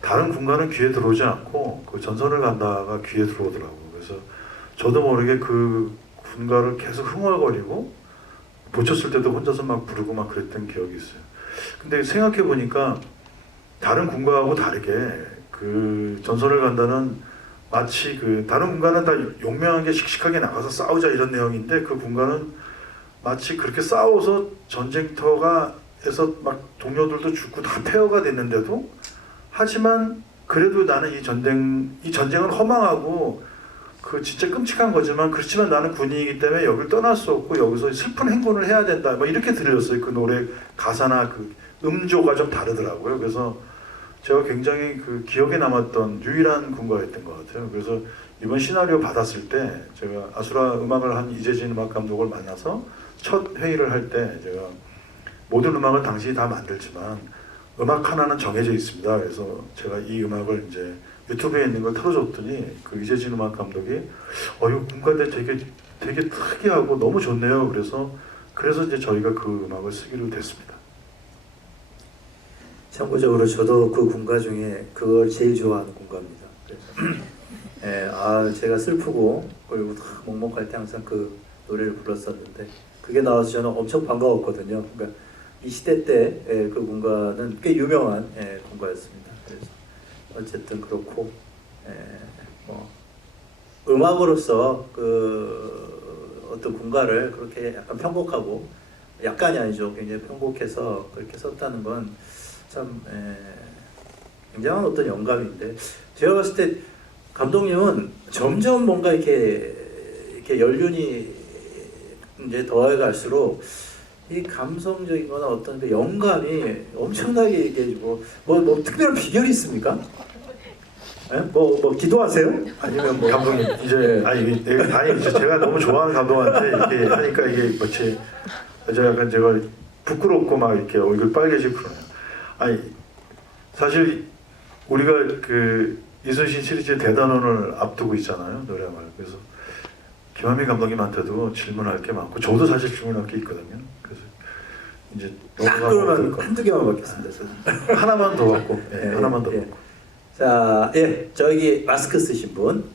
다른 군가는 귀에 들어오지 않고 그 전선을 간다가 귀에 들어오더라고요. 그래서 저도 모르게 그 군가를 계속 흥얼거리고 보쳤을 때도 혼자서 막 부르고 막 그랬던 기억이 있어요. 근데 생각해 보니까 다른 군가하고 다르게 그 전선을 간다는 마치 그 다른 군가는 다 용맹하게 씩씩하게 나가서 싸우자 이런 내용인데 그 군가는 마치 그렇게 싸워서 전쟁터가 에서 막 동료들도 죽고 다 폐허가 됐는데도 하지만 그래도 나는 이 전쟁은 허망하고 그 진짜 끔찍한 거지만 그렇지만 나는 군인이기 때문에 여길 떠날 수 없고 여기서 슬픈 행군을 해야 된다. 뭐 이렇게 들렸어요. 그 노래 가사나 그 음조가 좀 다르더라고요. 그래서 제가 굉장히 그 기억에 남았던 유일한 군가였던 것 같아요. 그래서 이번 시나리오 받았을 때 제가 아수라 음악을 한 이재진 음악 감독을 만나서 첫 회의를 할 때 제가 모든 음악은 당신이 다 만들지만 음악 하나는 정해져 있습니다. 그래서 제가 이 음악을 이제 유튜브에 있는 걸 틀어줬더니 그 이재진 음악 감독이 이거 군가인데 되게 특이하고 너무 좋네요. 그래서 이제 저희가 그 음악을 쓰기로 됐습니다. 참고적으로 저도 그 군가 중에 그걸 제일 좋아하는 군가입니다. 그래서 제가 슬프고 그리고 먹먹할 때 항상 그 노래를 불렀었는데 그게 나와서 저는 엄청 반가웠거든요. 그러니까 이 시대 때 그 군가는 꽤 유명한 군가였습니다. 그래서 어쨌든 그렇고 뭐 음악으로서 그 어떤 군가를 그렇게 약간 편곡하고 약간이 아니죠. 굉장히 편곡해서 그렇게 썼다는 건 참 굉장한 어떤 영감인데 제가 봤을 때 감독님은 점점 뭔가 이렇게 연륜이 이제 더해갈수록 이 감성적인거나 어떤 그 영감이 엄청나게 얘기해주고 뭐 특별한 비결이 있습니까? 뭐 기도하세요? 아니면 뭐 감독님 이제 이제 제가 너무 좋아하는 감독한테 이렇게 하니까 이게 마치 약간 제가 부끄럽고 막 이렇게 얼굴 빨개지고 그러네요. 사실 우리가 그 이순신 시리즈 대단원을 앞두고 있잖아요. 노래말. 그래서 김한민 감독님한테도 질문할 게 많고 저도 사실 질문할 게 있거든요. 그래서 이제 딱 그러면 한두 개만 받겠습니다. 저는. 하나만 더 받고 하나만 더 받고. 자, 저기 마스크 쓰신 분.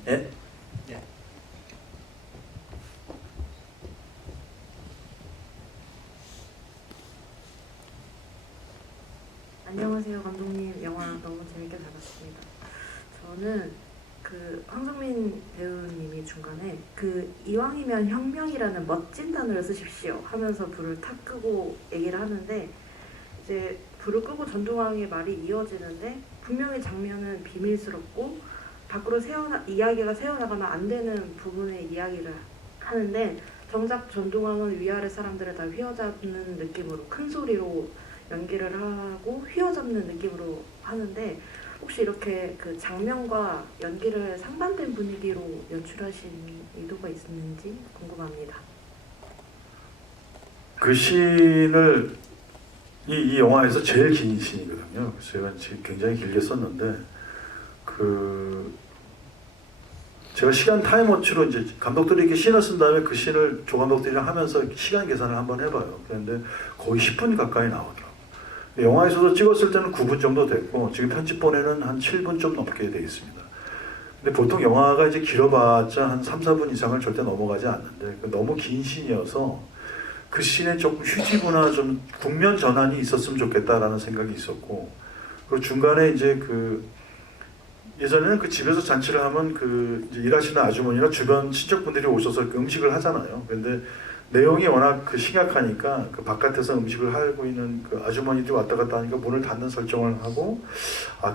안녕하세요 감독님. 영화 너무 재밌게 잘 봤습니다. 저는 그 황정민 배우님이 중간에 그 이왕이면 혁명이라는 멋진 단어를 쓰십시오 하면서 불을 탁 끄고 얘기를 하는데 이제 불을 끄고 전두광의 말이 이어지는데 분명히 장면은 비밀스럽고 밖으로 이야기가 새어나가면 안 되는 부분의 이야기를 하는데 정작 전두광은 위아래 사람들을 다 휘어잡는 느낌으로 큰 소리로 연기를 하고 휘어잡는 느낌으로 하는데 혹시 이렇게 그 장면과 연기를 상반된 분위기로 연출하신 의도가 있는지 궁금합니다. 그 씬을 이 영화에서 제일 긴 씬이거든요. 그래서 제가 지금 굉장히 길게 썼는데 제가 시간 타임워치로 이제 감독들이 이렇게 씬을 쓴 다음에 그 씬을 조 감독들이랑 하면서 시간 계산을 한번 해봐요. 그런데 거의 10분 가까이 나오더라고요. 영화에서도 찍었을 때는 9분 정도 됐고 지금 편집본에는 한 7분 좀 넘게 돼 있습니다. 근데 보통 영화가 이제 길어봤자 한 3, 4분 이상을 절대 넘어가지 않는데 너무 긴 씬이어서 그 씬에 조금 휴지구나 좀 국면 전환이 있었으면 좋겠다라는 생각이 있었고 그리고 중간에 이제 예전에는 그 집에서 잔치를 하면 이제 일하시는 아주머니나 주변 친척분들이 오셔서 그 음식을 하잖아요. 근데 내용이 워낙 심각하니까 그 바깥에서 음식을 하고 있는 그 아주머니들이 왔다 갔다 하니까 문을 닫는 설정을 하고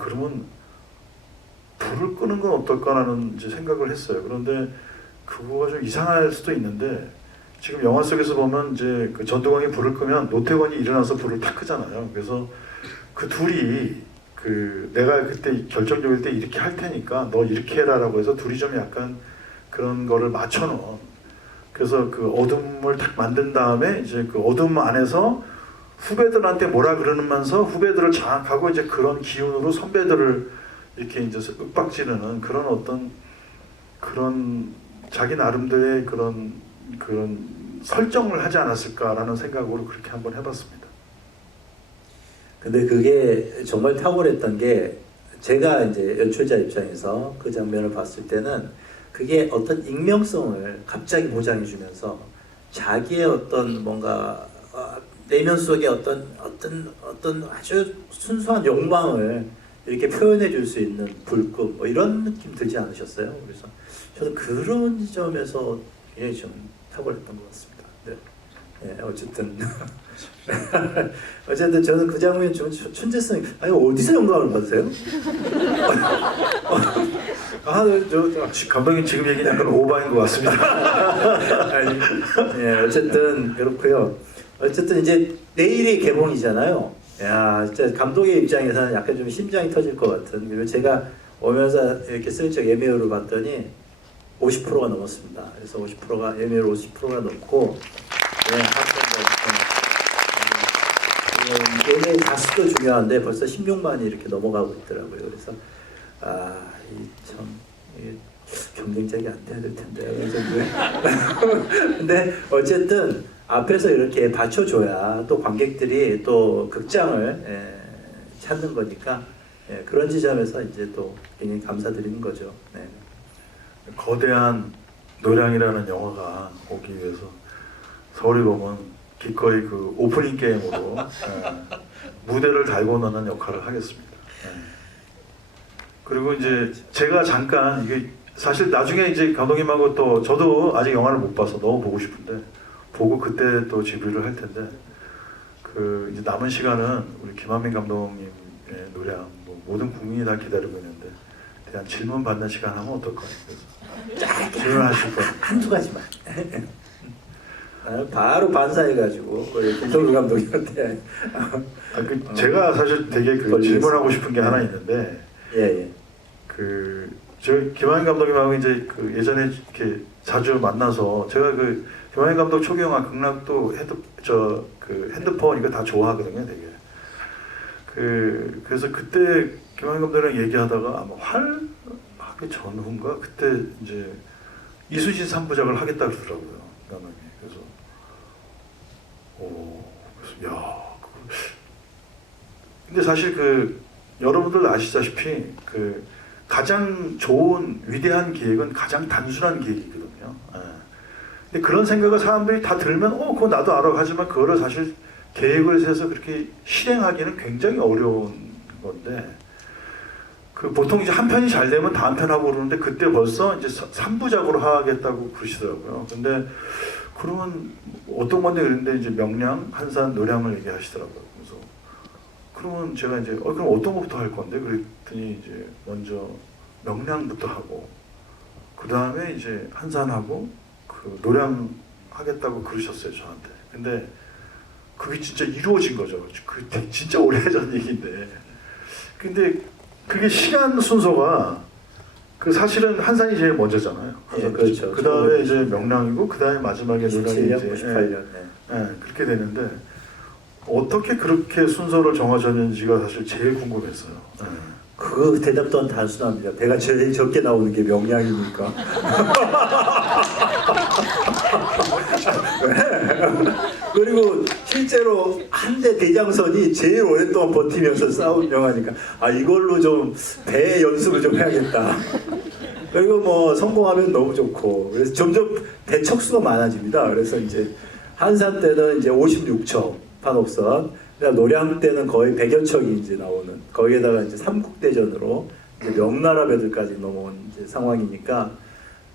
그러면 불을 끄는 건 어떨까라는 이제 생각을 했어요. 그런데 그거가 좀 이상할 수도 있는데 지금 영화 속에서 보면 이제 그 전두광이 불을 끄면 노태관이 일어나서 불을 탁 끄잖아요. 그래서 그 둘이 내가 그때 결정적일 때 이렇게 할 테니까 너 이렇게 해라라고 해서 둘이 좀 약간 그런 거를 맞춰놓은 그래서 그 어둠을 딱 만든 다음에 이제 그 어둠 안에서 후배들한테 뭐라 그러면서 후배들을 장악하고 이제 그런 기운으로 선배들을 이렇게 이제 윽박지르는 그런 자기 나름대로의 그런 설정을 하지 않았을까라는 생각으로 그렇게 한번 해봤습니다. 근데 그게 정말 탁월했던 게 제가 이제 연출자 입장에서 그 장면을 봤을 때는 그게 어떤 익명성을 갑자기 보장해주면서 자기의 어떤 뭔가 내면 속에 어떤 아주 순수한 욕망을 이렇게 표현해줄 수 있는 불금 뭐 이런 느낌 들지 않으셨어요? 그래서 저는 그런 지점에서 굉장히 좀 탁월했던 것 같습니다. 네. 네, 어쨌든 저는 그 장면 좀 천재성이 아니 어디서 영감을 받으세요? 감독님 지금 얘기는 약간 오바인 것 같습니다. 아니, 예, 어쨌든 그렇고요. 어쨌든 이제 내일이 개봉이잖아요. 야, 진짜 감독의 입장에서는 약간 좀 심장이 터질 것 같은. 그리고 제가 오면서 이렇게 슬쩍 예매율을 봤더니 50%가 넘었습니다. 그래서 50%가 예매율 50%가 넘고, 예매 자수도 중요한데 벌써 16만이 이렇게 넘어가고 있더라고요. 그래서 참 이게 경쟁작이 안 돼야 될 텐데. 그래서 근데 어쨌든 앞에서 이렇게 받쳐줘야 또 관객들이 또 극장을 찾는 거니까 그런 지점에서 이제 또 굉장히 감사드리는 거죠. 네. 거대한 노량이라는 영화가 오기 위해서 서울이 보면 기꺼이 그 오프닝 게임으로 무대를 달고 나는 역할을 하겠습니다. 그리고 이제 제가 잠깐 이게 사실 나중에 이제 감독님하고 또 저도 아직 영화를 못 봐서 너무 보고 싶은데 보고 그때 또 리뷰를 할 텐데 그 이제 남은 시간은 우리 김한민 감독님의 노량 뭐 모든 국민이 다 기다리고 있는데 대한 질문 받는 시간 하면 어떨까요? 그래서 질문하실 거 한두 가지만. 바로 반사해가지고 김성수 감독님한테. 제가 사실 되게 그 질문하고 싶은 게 하나 있는데 예. 저 김한민 감독님하고 이제 그 예전에 이렇게 자주 만나서 제가 그 김한민 감독 초기 영화 극락도 핸드폰 이거 다 좋아하거든요, 되게. 그래서 그때 김한민 감독이랑 얘기하다가 아마 활하기 전후인가 그때 이제 이수진 3부작을 하겠다 그러더라고요, 감독님이. 그래서 야. 근데 사실 여러분들 아시다시피 가장 좋은 위대한 계획은 가장 단순한 계획이거든요. 근데 그런 생각을 사람들이 다 들면 그거 나도 알아 하지만 그거를 사실 계획을 세서 그렇게 실행하기는 굉장히 어려운 건데 보통 이제 한 편이 잘 되면 다음 편 하고 그러는데 그때 벌써 이제 3부작으로 하겠다고 그러시더라고요. 근데 그러면 어떤 건데 그랬는데 이제 명량, 한산, 노량을 얘기하시더라고요. 그래서 그러면 제가 이제 그럼 어떤 것부터 할 건데 그랬더니 이제 먼저 명량부터 하고 그 다음에 이제 한산하고 노량 하겠다고 그러셨어요, 저한테. 근데 그게 진짜 이루어진 거죠. 그게 진짜 오래전 얘기인데. 근데 그게 시간 순서가 사실은 한산이 제일 먼저잖아요. 예, 그렇죠. 그 다음에 이제 명량이고 그 다음에 마지막에 노량이 97년, 98년. 그렇게 되는데 어떻게 그렇게 순서를 정하셨는지가 사실 제일 궁금했어요. 그 대답 또한 단순합니다. 배가 제일 적게 나오는 게 명량이니까. 그리고 실제로 한대 대장선이 제일 오랫동안 버티면서 싸운 영화니까 이걸로 좀 배 연습을 좀 해야겠다. 그리고 뭐 성공하면 너무 좋고 그래서 점점 배척수가 많아집니다. 그래서 이제 한산 때는 이제 56척 판옥선, 노량 때는 거의 100여 척이 이제 나오는 거기에다가 이제 삼국대전으로 이제 명나라 배들까지 넘어온 이제 상황이니까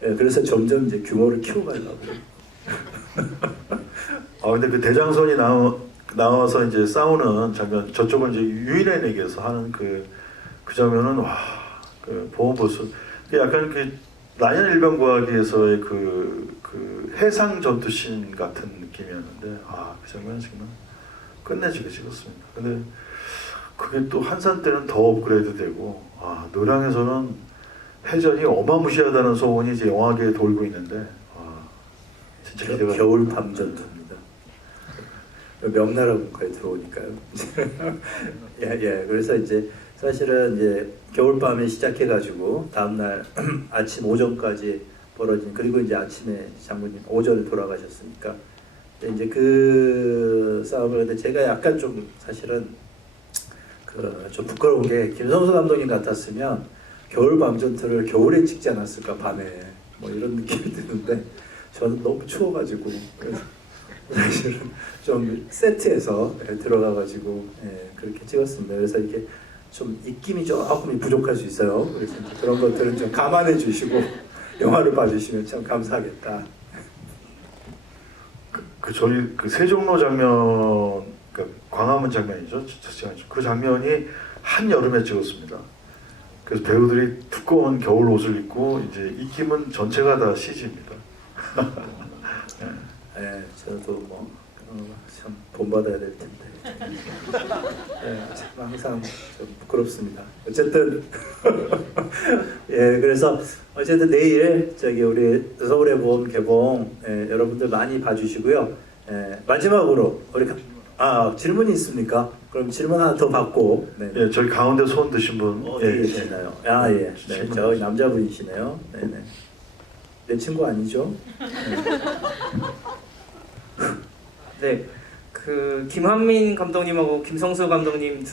그래서 점점 이제 규모를 키워가려고. 근데 그 대장선이 나와서 이제 싸우는 장면, 저쪽은 이제 유일한에게서 하는 그 장면은 보험 보수 약간 라이언 일병구하기에서의 그 해상 전투씬 같은 느낌이었는데 그 장면은 정말 끝내주게 찍었습니다. 근데 그게 또 한산 때는 더 업그레이드되고 노량에서는 해전이 어마무시하다는 소문이 이제 영화계에 돌고 있는데 진짜 기대가 겨울 밤 전투입니다. 명나라 국가에 들어오니까요. 그래서 이제 사실은 이제 겨울밤에 시작해가지고 다음날 아침 오전까지 벌어진 그리고 이제 아침에 장군님 오전에 돌아가셨으니까 이제 그 싸움을 근데 제가 약간 좀 사실은 좀 부끄러운 게 김성수 감독님 같았으면 겨울 밤 전투를 겨울에 찍지 않았을까 밤에 뭐 이런 느낌이 드는데 저는 너무 추워가지고 그래서 사실은 좀 세트해서 들어가가지고 그렇게 찍었습니다. 그래서 이렇게 좀 입김이 조금 부족할 수 있어요. 그래서 그런 것들은 좀 감안해 주시고 영화를 봐주시면 참 감사하겠다. 저희 그 세종로 장면, 그 광화문 장면이죠. 그 장면이 한 여름에 찍었습니다. 그래서 배우들이 두꺼운 겨울 옷을 입고 이제 입김은 전체가 다 CG입니다. 저도 뭐 참 본받아야 될 텐데 참 항상 좀 부끄럽습니다. 어쨌든 그래서 어쨌든 내일 저기 우리 서울의 봄 개봉 여러분들 많이 봐주시고요. 마지막으로 우리 질문이 있습니까? 그럼 질문 하나 더 받고. 예, 저희 가운데 손 드신 분 어디 계시나요? 네, 저희 남자분이시네요. 네네. 내 친구 아니죠? 네, 그 김한민 감독님하고 김성수 감독님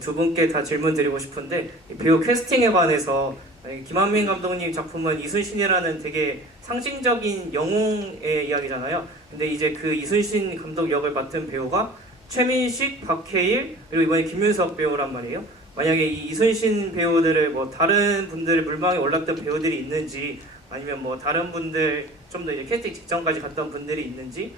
두 분께 다 질문 드리고 싶은데 이 배우 캐스팅에 관해서 김한민 감독님 작품은 이순신이라는 되게 상징적인 영웅의 이야기잖아요. 근데 이제 그 이순신 감독 역을 맡은 배우가 최민식, 박해일 그리고 이번에 김윤석 배우란 말이에요. 만약에 이 이순신 배우들을 뭐 다른 분들의 물망에 올랐던 배우들이 있는지 아니면 뭐 다른 분들 좀 더 이제 캐스팅 직전까지 갔던 분들이 있는지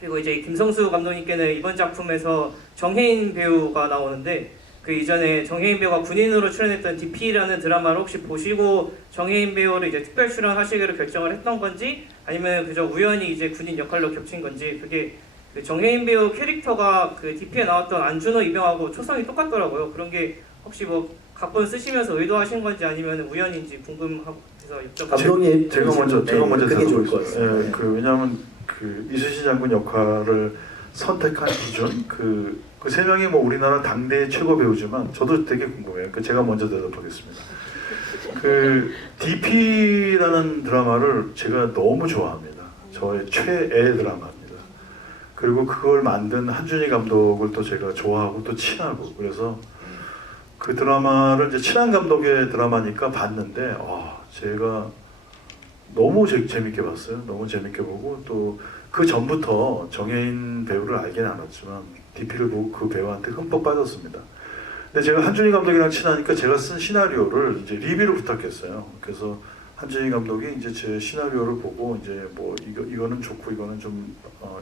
그리고 이제 김성수 감독님께는 이번 작품에서 정혜인 배우가 나오는데 그 이전에 정혜인 배우가 군인으로 출연했던 DP라는 드라마를 혹시 보시고 정혜인 배우를 이제 특별 출연하시기로 결정을 했던 건지 아니면 그저 우연히 이제 군인 역할로 겹친 건지 그게 그 정혜인 배우 캐릭터가 그 DP에 나왔던 안준호 이병하고 초성이 똑같더라고요. 그런 게 혹시 뭐 각본 쓰시면서 의도하신 건지 아니면 우연인지 궁금해서 여쭤보겠습니다. 감독님 제가 먼저 그게 좋을 것 대답하겠습니다. 같습니다. 왜냐하면 그 이순신 장군 역할을 선택한 기준 그 세 명이 뭐 우리나라 당대 최고 배우지만 저도 되게 궁금해요. 제가 먼저 대답하겠습니다. 그 DP라는 드라마를 제가 너무 좋아합니다. 저의 최애 드라마입니다. 그리고 그걸 만든 한준희 감독을 또 제가 좋아하고 또 친하고 그래서 그 드라마를 이제 친한 감독의 드라마니까 봤는데 제가 너무 재밌게 봤어요. 너무 재밌게 보고 또 그 전부터 정혜인 배우를 알긴 않았지만 DP를 보고 그 배우한테 흠뻑 빠졌습니다. 근데 제가 한준희 감독이랑 친하니까 제가 쓴 시나리오를 이제 리뷰를 부탁했어요. 그래서 한준희 감독이 이제 제 시나리오를 보고 이제 뭐 이거는 좋고 이거는 좀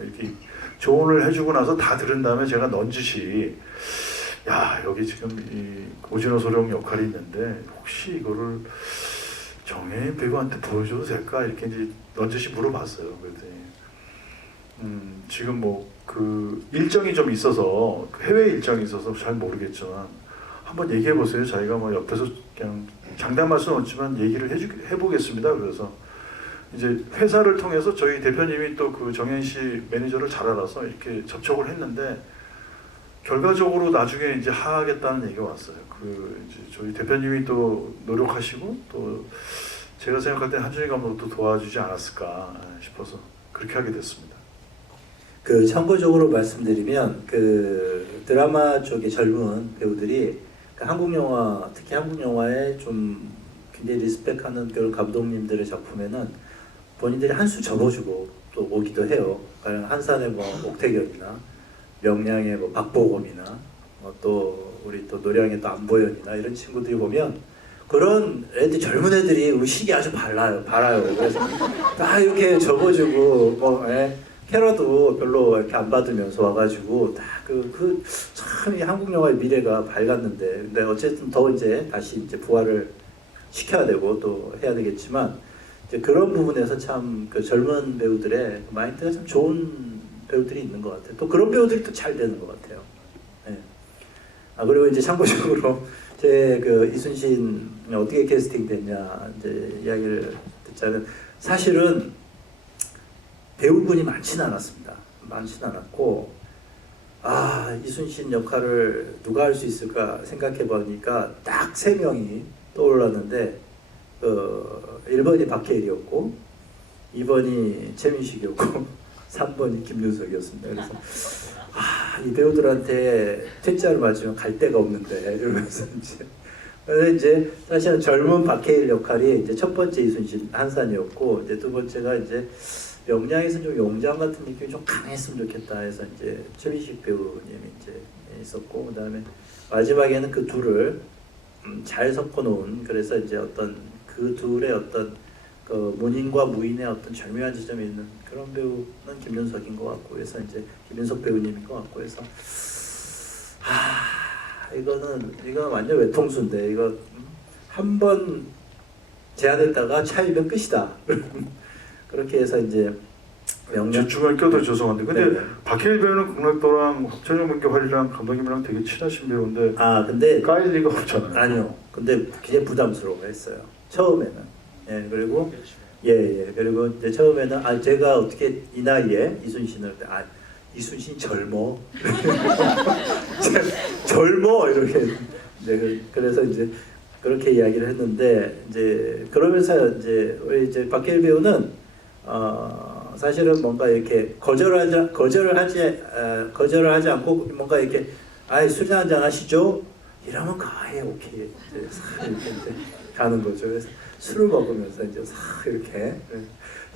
이렇게 조언을 해주고 나서 다 들은 다음에 제가 넌지시 여기 지금 이 오진호 소령 역할이 있는데 혹시 이거를 정혜인 배우한테 보여줘도 될까 이렇게 이제 넌지시 물어봤어요. 그랬더니 지금 뭐 그 일정이 좀 있어서 해외 일정이 있어서 잘 모르겠지만 한번 얘기해 보세요. 자기가 뭐 옆에서 그냥 장담할 수는 없지만 얘기를 해보겠습니다. 그래서 이제 회사를 통해서 저희 대표님이 또 그 정혜인 씨 매니저를 잘 알아서 이렇게 접촉을 했는데 결과적으로 나중에 이제 하겠다는 얘기가 왔어요. 그 이제 저희 대표님이 또 노력하시고 또 제가 생각할 때 한준희 감독도 도와주지 않았을까 싶어서 그렇게 하게 됐습니다. 그 참고적으로 말씀드리면 그 드라마 쪽의 젊은 배우들이 그 한국 영화 특히 한국 영화에 좀 굉장히 리스펙하는 그런 감독님들의 작품에는 본인들이 한 수 접어주고 또 오기도 해요. 한산의 뭐 옥태견이나 명량의 뭐 박보검이나 또 우리 또 노량의 또 안보현이나 이런 친구들이 보면 그런 애들 젊은 애들이 의식이 아주 발라요. 그래서 다 이렇게 접어주고 뭐 캐러도 별로 이렇게 안 받으면서 와가지고 다 참 이 한국 영화의 미래가 밝았는데 근데 어쨌든 더 이제 다시 이제 부활을 시켜야 되고 또 해야 되겠지만 이제 그런 부분에서 참 그 젊은 배우들의 마인드가 참 좋은 배우들이 있는 것 같아요. 또 그런 배우들이 또 잘 되는 것 같아요. 그리고 이제 참고적으로 제 그 이순신 어떻게 캐스팅됐냐 이제 이야기를 듣자면 사실은 배우분이 많지는 않았습니다. 많지는 않았고 이순신 역할을 누가 할 수 있을까 생각해 보니까 딱 3명이 떠올랐는데 1번이 박해일이었고 2번이 최민식이었고 3번이 김윤석이었습니다. 그래서 이 배우들한테 퇴짜를 맞으면 갈 데가 없는데 이러면서 이제 그래서 이제 사실은 젊은 박해일 역할이 이제 첫 번째 이순신 한산이었고, 이제 두 번째가 이제 명량에서 좀 용장 같은 느낌이 좀 강했으면 좋겠다 해서 이제 최민식 배우님이 이제 있었고, 그다음에 마지막에는 그 둘을 잘 섞어놓은, 그래서 이제 어떤 그 둘의 어떤 그 문인과 무인의 어떤 절묘한 지점이 있는 그런 배우는 김윤석인 것 같고, 그래서 이제 김윤석 배우님인 것 같고 해서 이거 완전 외통수인데 이거 한 번 제안했다가 차이면 끝이다. 그렇게 해서 이제 명량 주말 껴도 죄송한데 근데 네. 박해일 배우는 국락도랑 천연문교 활이랑 감독님이랑 되게 친하신 배우인데 근데 까일 리가 없잖아요. 아니요. 근데 굉장히 부담스러워했어요. 처음에는. 예, 그리고 그리고 이제 처음에는 제가 어떻게 이 나이에 이순신을 이순신 젊어. 젊어 이렇게. 네, 그래서 이제 그렇게 이야기를 했는데 이제 그러면서 이제 우리 이제 박해일 배우는 사실은 뭔가 이렇게 거절을 하지 않고 뭔가 이렇게 술이나 한잔 하시죠? 이러면 가해 오케이 이제 싹 이렇게 이제 가는 거죠. 그래서 술을 먹으면서 이제 싹 이렇게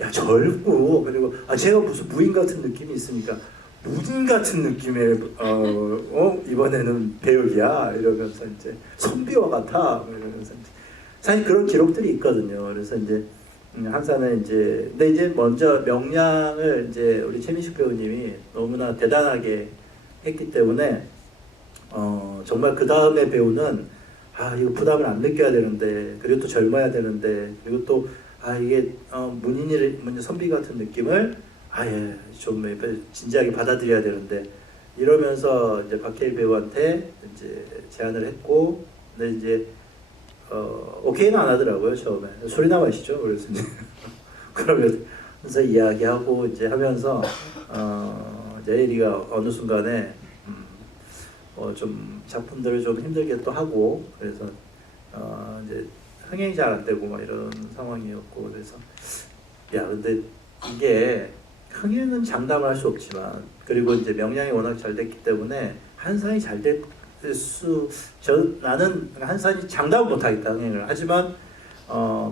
야 젊고 그리고 제가 무슨 무인 같은 느낌이 있으니까 무인 같은 느낌의 이번에는 배역이야 이러면서 이제 선비와 같아 이러면서 이제 사실 그런 기록들이 있거든요. 그래서 이제 한산은 이제 근데 이제 먼저 명량을 이제 우리 최민식 배우님이 너무나 대단하게 했기 때문에 정말 그 다음에 배우는 이거 부담을 안 느껴야 되는데 그리고 또 젊어야 되는데 그리고 또 이게 문인 선비 같은 느낌을 좀 진지하게 받아들여야 되는데 이러면서 이제 박해일 배우한테 이제 제안을 했고 근데 이제 오케이는 안 하더라고요. 처음에 소리나 마시죠. 그래서 이제 그러면서 이야기하고 이제 하면서 이제 에리가 어느 순간에 좀 작품들을 좀 힘들게 또 하고 그래서 이제 흥행이 잘 안 되고 막 이런 상황이었고 그래서 근데 이게 흥행은 장담을 할 수 없지만 그리고 이제 명량이 워낙 잘 됐기 때문에 한산이 잘 될 수 나는 한산이 장담을 못하겠다 흥행을 하지만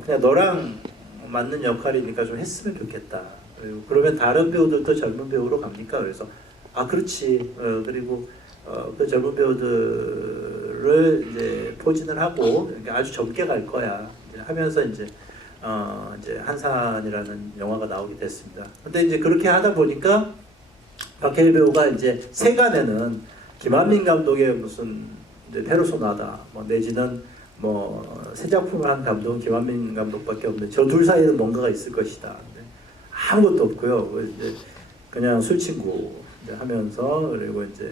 그냥 너랑 맞는 역할이니까 좀 했으면 좋겠다. 그리고 그러면 다른 배우들도 젊은 배우로 갑니까? 그래서 그렇지. 그리고 그 젊은 배우들을 이제 포진을 하고 아주 젊게 갈 거야. 이제 하면서 이제 한산이라는 영화가 나오게 됐습니다. 근데 이제 그렇게 하다 보니까 박해일 배우가 이제 세간에는 김한민 감독의 무슨 페르소나다, 내지는 새 작품을 한 감독은 김한민 감독밖에 없는데 저 둘 사이에는 뭔가가 있을 것이다. 아무것도 없고요. 이제 그냥 술 친구 하면서 그리고 이제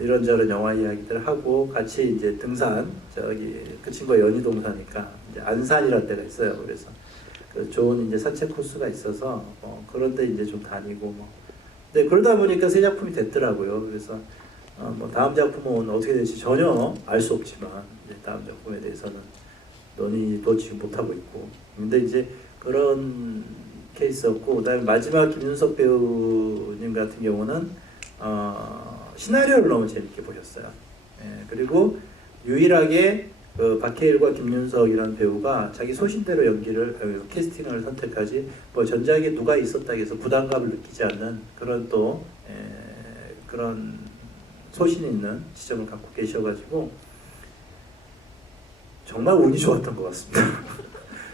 이런저런 영화 이야기들 하고 같이 이제 등산 그 친구가 연희동사니까 이제 안산이라는 데가 있어요. 그래서 그 좋은 이제 산책 코스가 있어서 그런데 이제 좀 다니고 근데 그러다 보니까 새 작품이 됐더라고요. 그래서 다음 작품은 어떻게 될지 전혀 알 수 없지만 이제 다음 작품에 대해서는 논의도 지금 못 하고 있고 근데 이제 그런 케이스였고 그다음에 마지막 김윤석 배우님 같은 경우는 시나리오를 너무 재밌게 보셨어요. 그리고 유일하게 박해일과 김윤석이라는 배우가 자기 소신대로 연기를 캐스팅을 선택하지 전작에 누가 있었다 해서 부담감을 느끼지 않는 그런 또 그런 소신 있는 지점을 갖고 계셔가지고 정말 운이 좋았던 것 같습니다.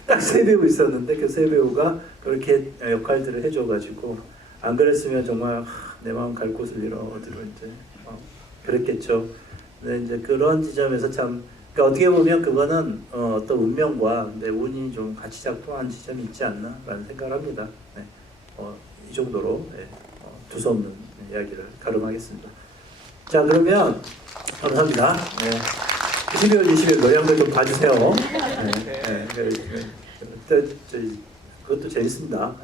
딱 세 배우 있었는데 그 세 배우가 그렇게 역할들을 해줘가지고 안 그랬으면 정말 내 마음 갈 곳을 잃어 어디로 이제 그랬겠죠. 근데 이제 그런 지점에서 참 그러니까 어떻게 보면 그거는 어떤 운명과 내 운이 좀 같이 작동한 지점이 있지 않나라는 생각을 합니다. 이 정도로 두서없는 이야기를 가름하겠습니다. 자 그러면 감사합니다. 12월 20일 노량들 좀 봐주세요. 그것도 재밌습니다.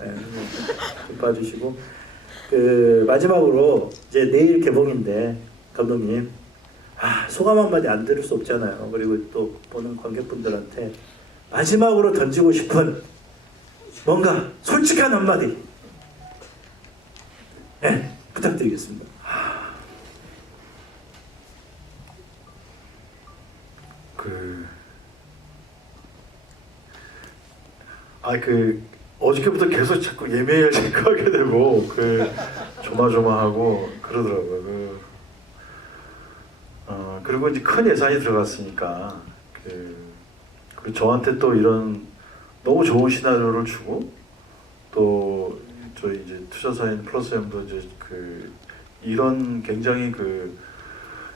좀 봐주시고 마지막으로 이제 내일 개봉인데 감독님 소감 한마디 안 들을 수 없잖아요. 그리고 또 보는 관객분들한테 마지막으로 던지고 싶은 뭔가 솔직한 한마디 부탁드리겠습니다. 어저께부터 계속 자꾸 예매일 생각하게 되고 조마조마하고 그러더라고요. 그리고 이제 큰 예산이 들어갔으니까 그리고 저한테 또 이런 너무 좋은 시나리오를 주고 또 저희 이제 투자사인 플러스엠도 이제 이런 굉장히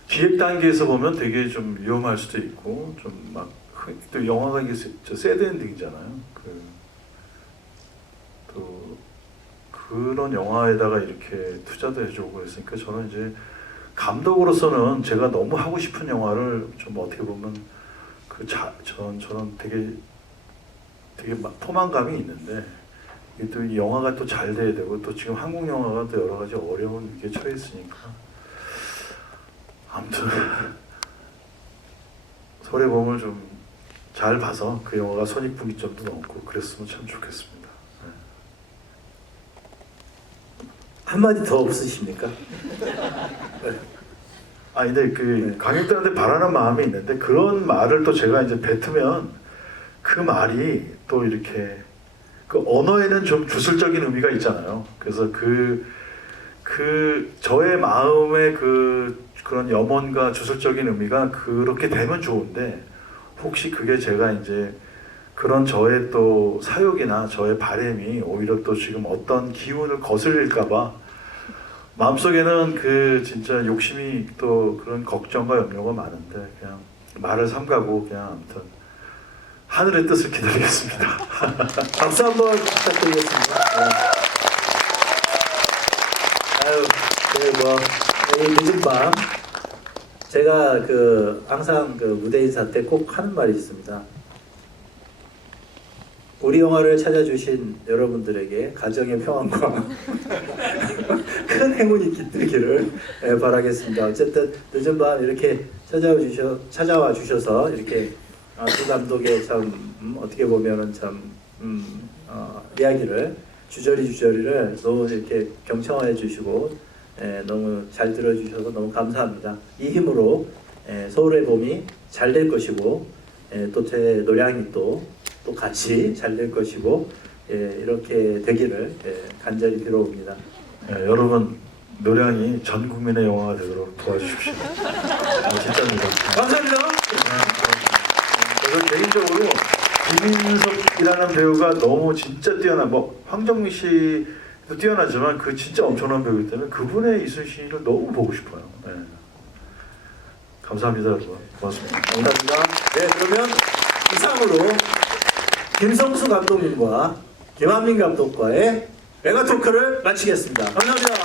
기획 단계에서 보면 되게 좀 위험할 수도 있고 좀 막 또 영화가 이게 새드 엔딩이잖아요. 또 그런 영화에다가 이렇게 투자도 해주고 그랬으니까 저는 이제 감독으로서는 제가 너무 하고 싶은 영화를 좀 어떻게 보면 저는 되게 막 포만감이 있는데 이게 또 이 영화가 또 잘 돼야 되고 또 지금 한국 영화가 또 여러 가지 어려운 위기에 처해 있으니까 아무튼 서울의봄을 좀 잘 봐서 그 영화가 손익분기점도 넘고 그랬으면 참 좋겠습니다. 한마디 더 없으십니까? 근데 네. 관객들한테 바라는 마음이 있는데 그런 말을 또 제가 이제 뱉으면 그 말이 또 이렇게 언어에는 좀 주술적인 의미가 있잖아요. 그래서 저의 마음의 그런 염원과 주술적인 의미가 그렇게 되면 좋은데 혹시 그게 제가 이제 그런 저의 또 사욕이나 저의 바람이 오히려 또 지금 어떤 기운을 거슬릴까봐 마음속에는 진짜 욕심이 또 그런 걱정과 염려가 많은데 그냥 말을 삼가고 그냥 아무튼 하늘의 뜻을 기다리겠습니다. 박수 한번 부탁드리겠습니다. 이 늦은 밤 제가 항상 무대 인사 때 꼭 하는 말이 있습니다. 우리 영화를 찾아주신 여러분들에게 가정의 평안과 큰 행운이 깃들기를 바라겠습니다. 어쨌든 늦은 밤 이렇게 찾아와 주셔서 이렇게 두 감독의 참 어떻게 보면은 참 이야기를 주저리를 너무 이렇게 경청해 주시고 너무 잘 들어주셔서 너무 감사합니다. 이 힘으로 서울의 봄이 잘 될 것이고 또 제 노량이 또 같이 잘 될 것이고 이렇게 되기를 간절히 빌어옵니다. 여러분 노량이 전 국민의 영화가 되도록 도와주십시오. 진짜입니다. 감사합니다. 저는 개인적으로 김인석이라는 배우가 너무 진짜 뛰어난 황정민 씨도 뛰어나지만 진짜 엄청난 배우이기 때문에 그분의 이순신을 너무 보고 싶어요. 감사합니다, 여러분. 고맙습니다. 감사합니다. 네, 그러면 이상으로 김성수 감독님과 김한민 감독과의 메가 토크를 마치겠습니다. 감사합니다.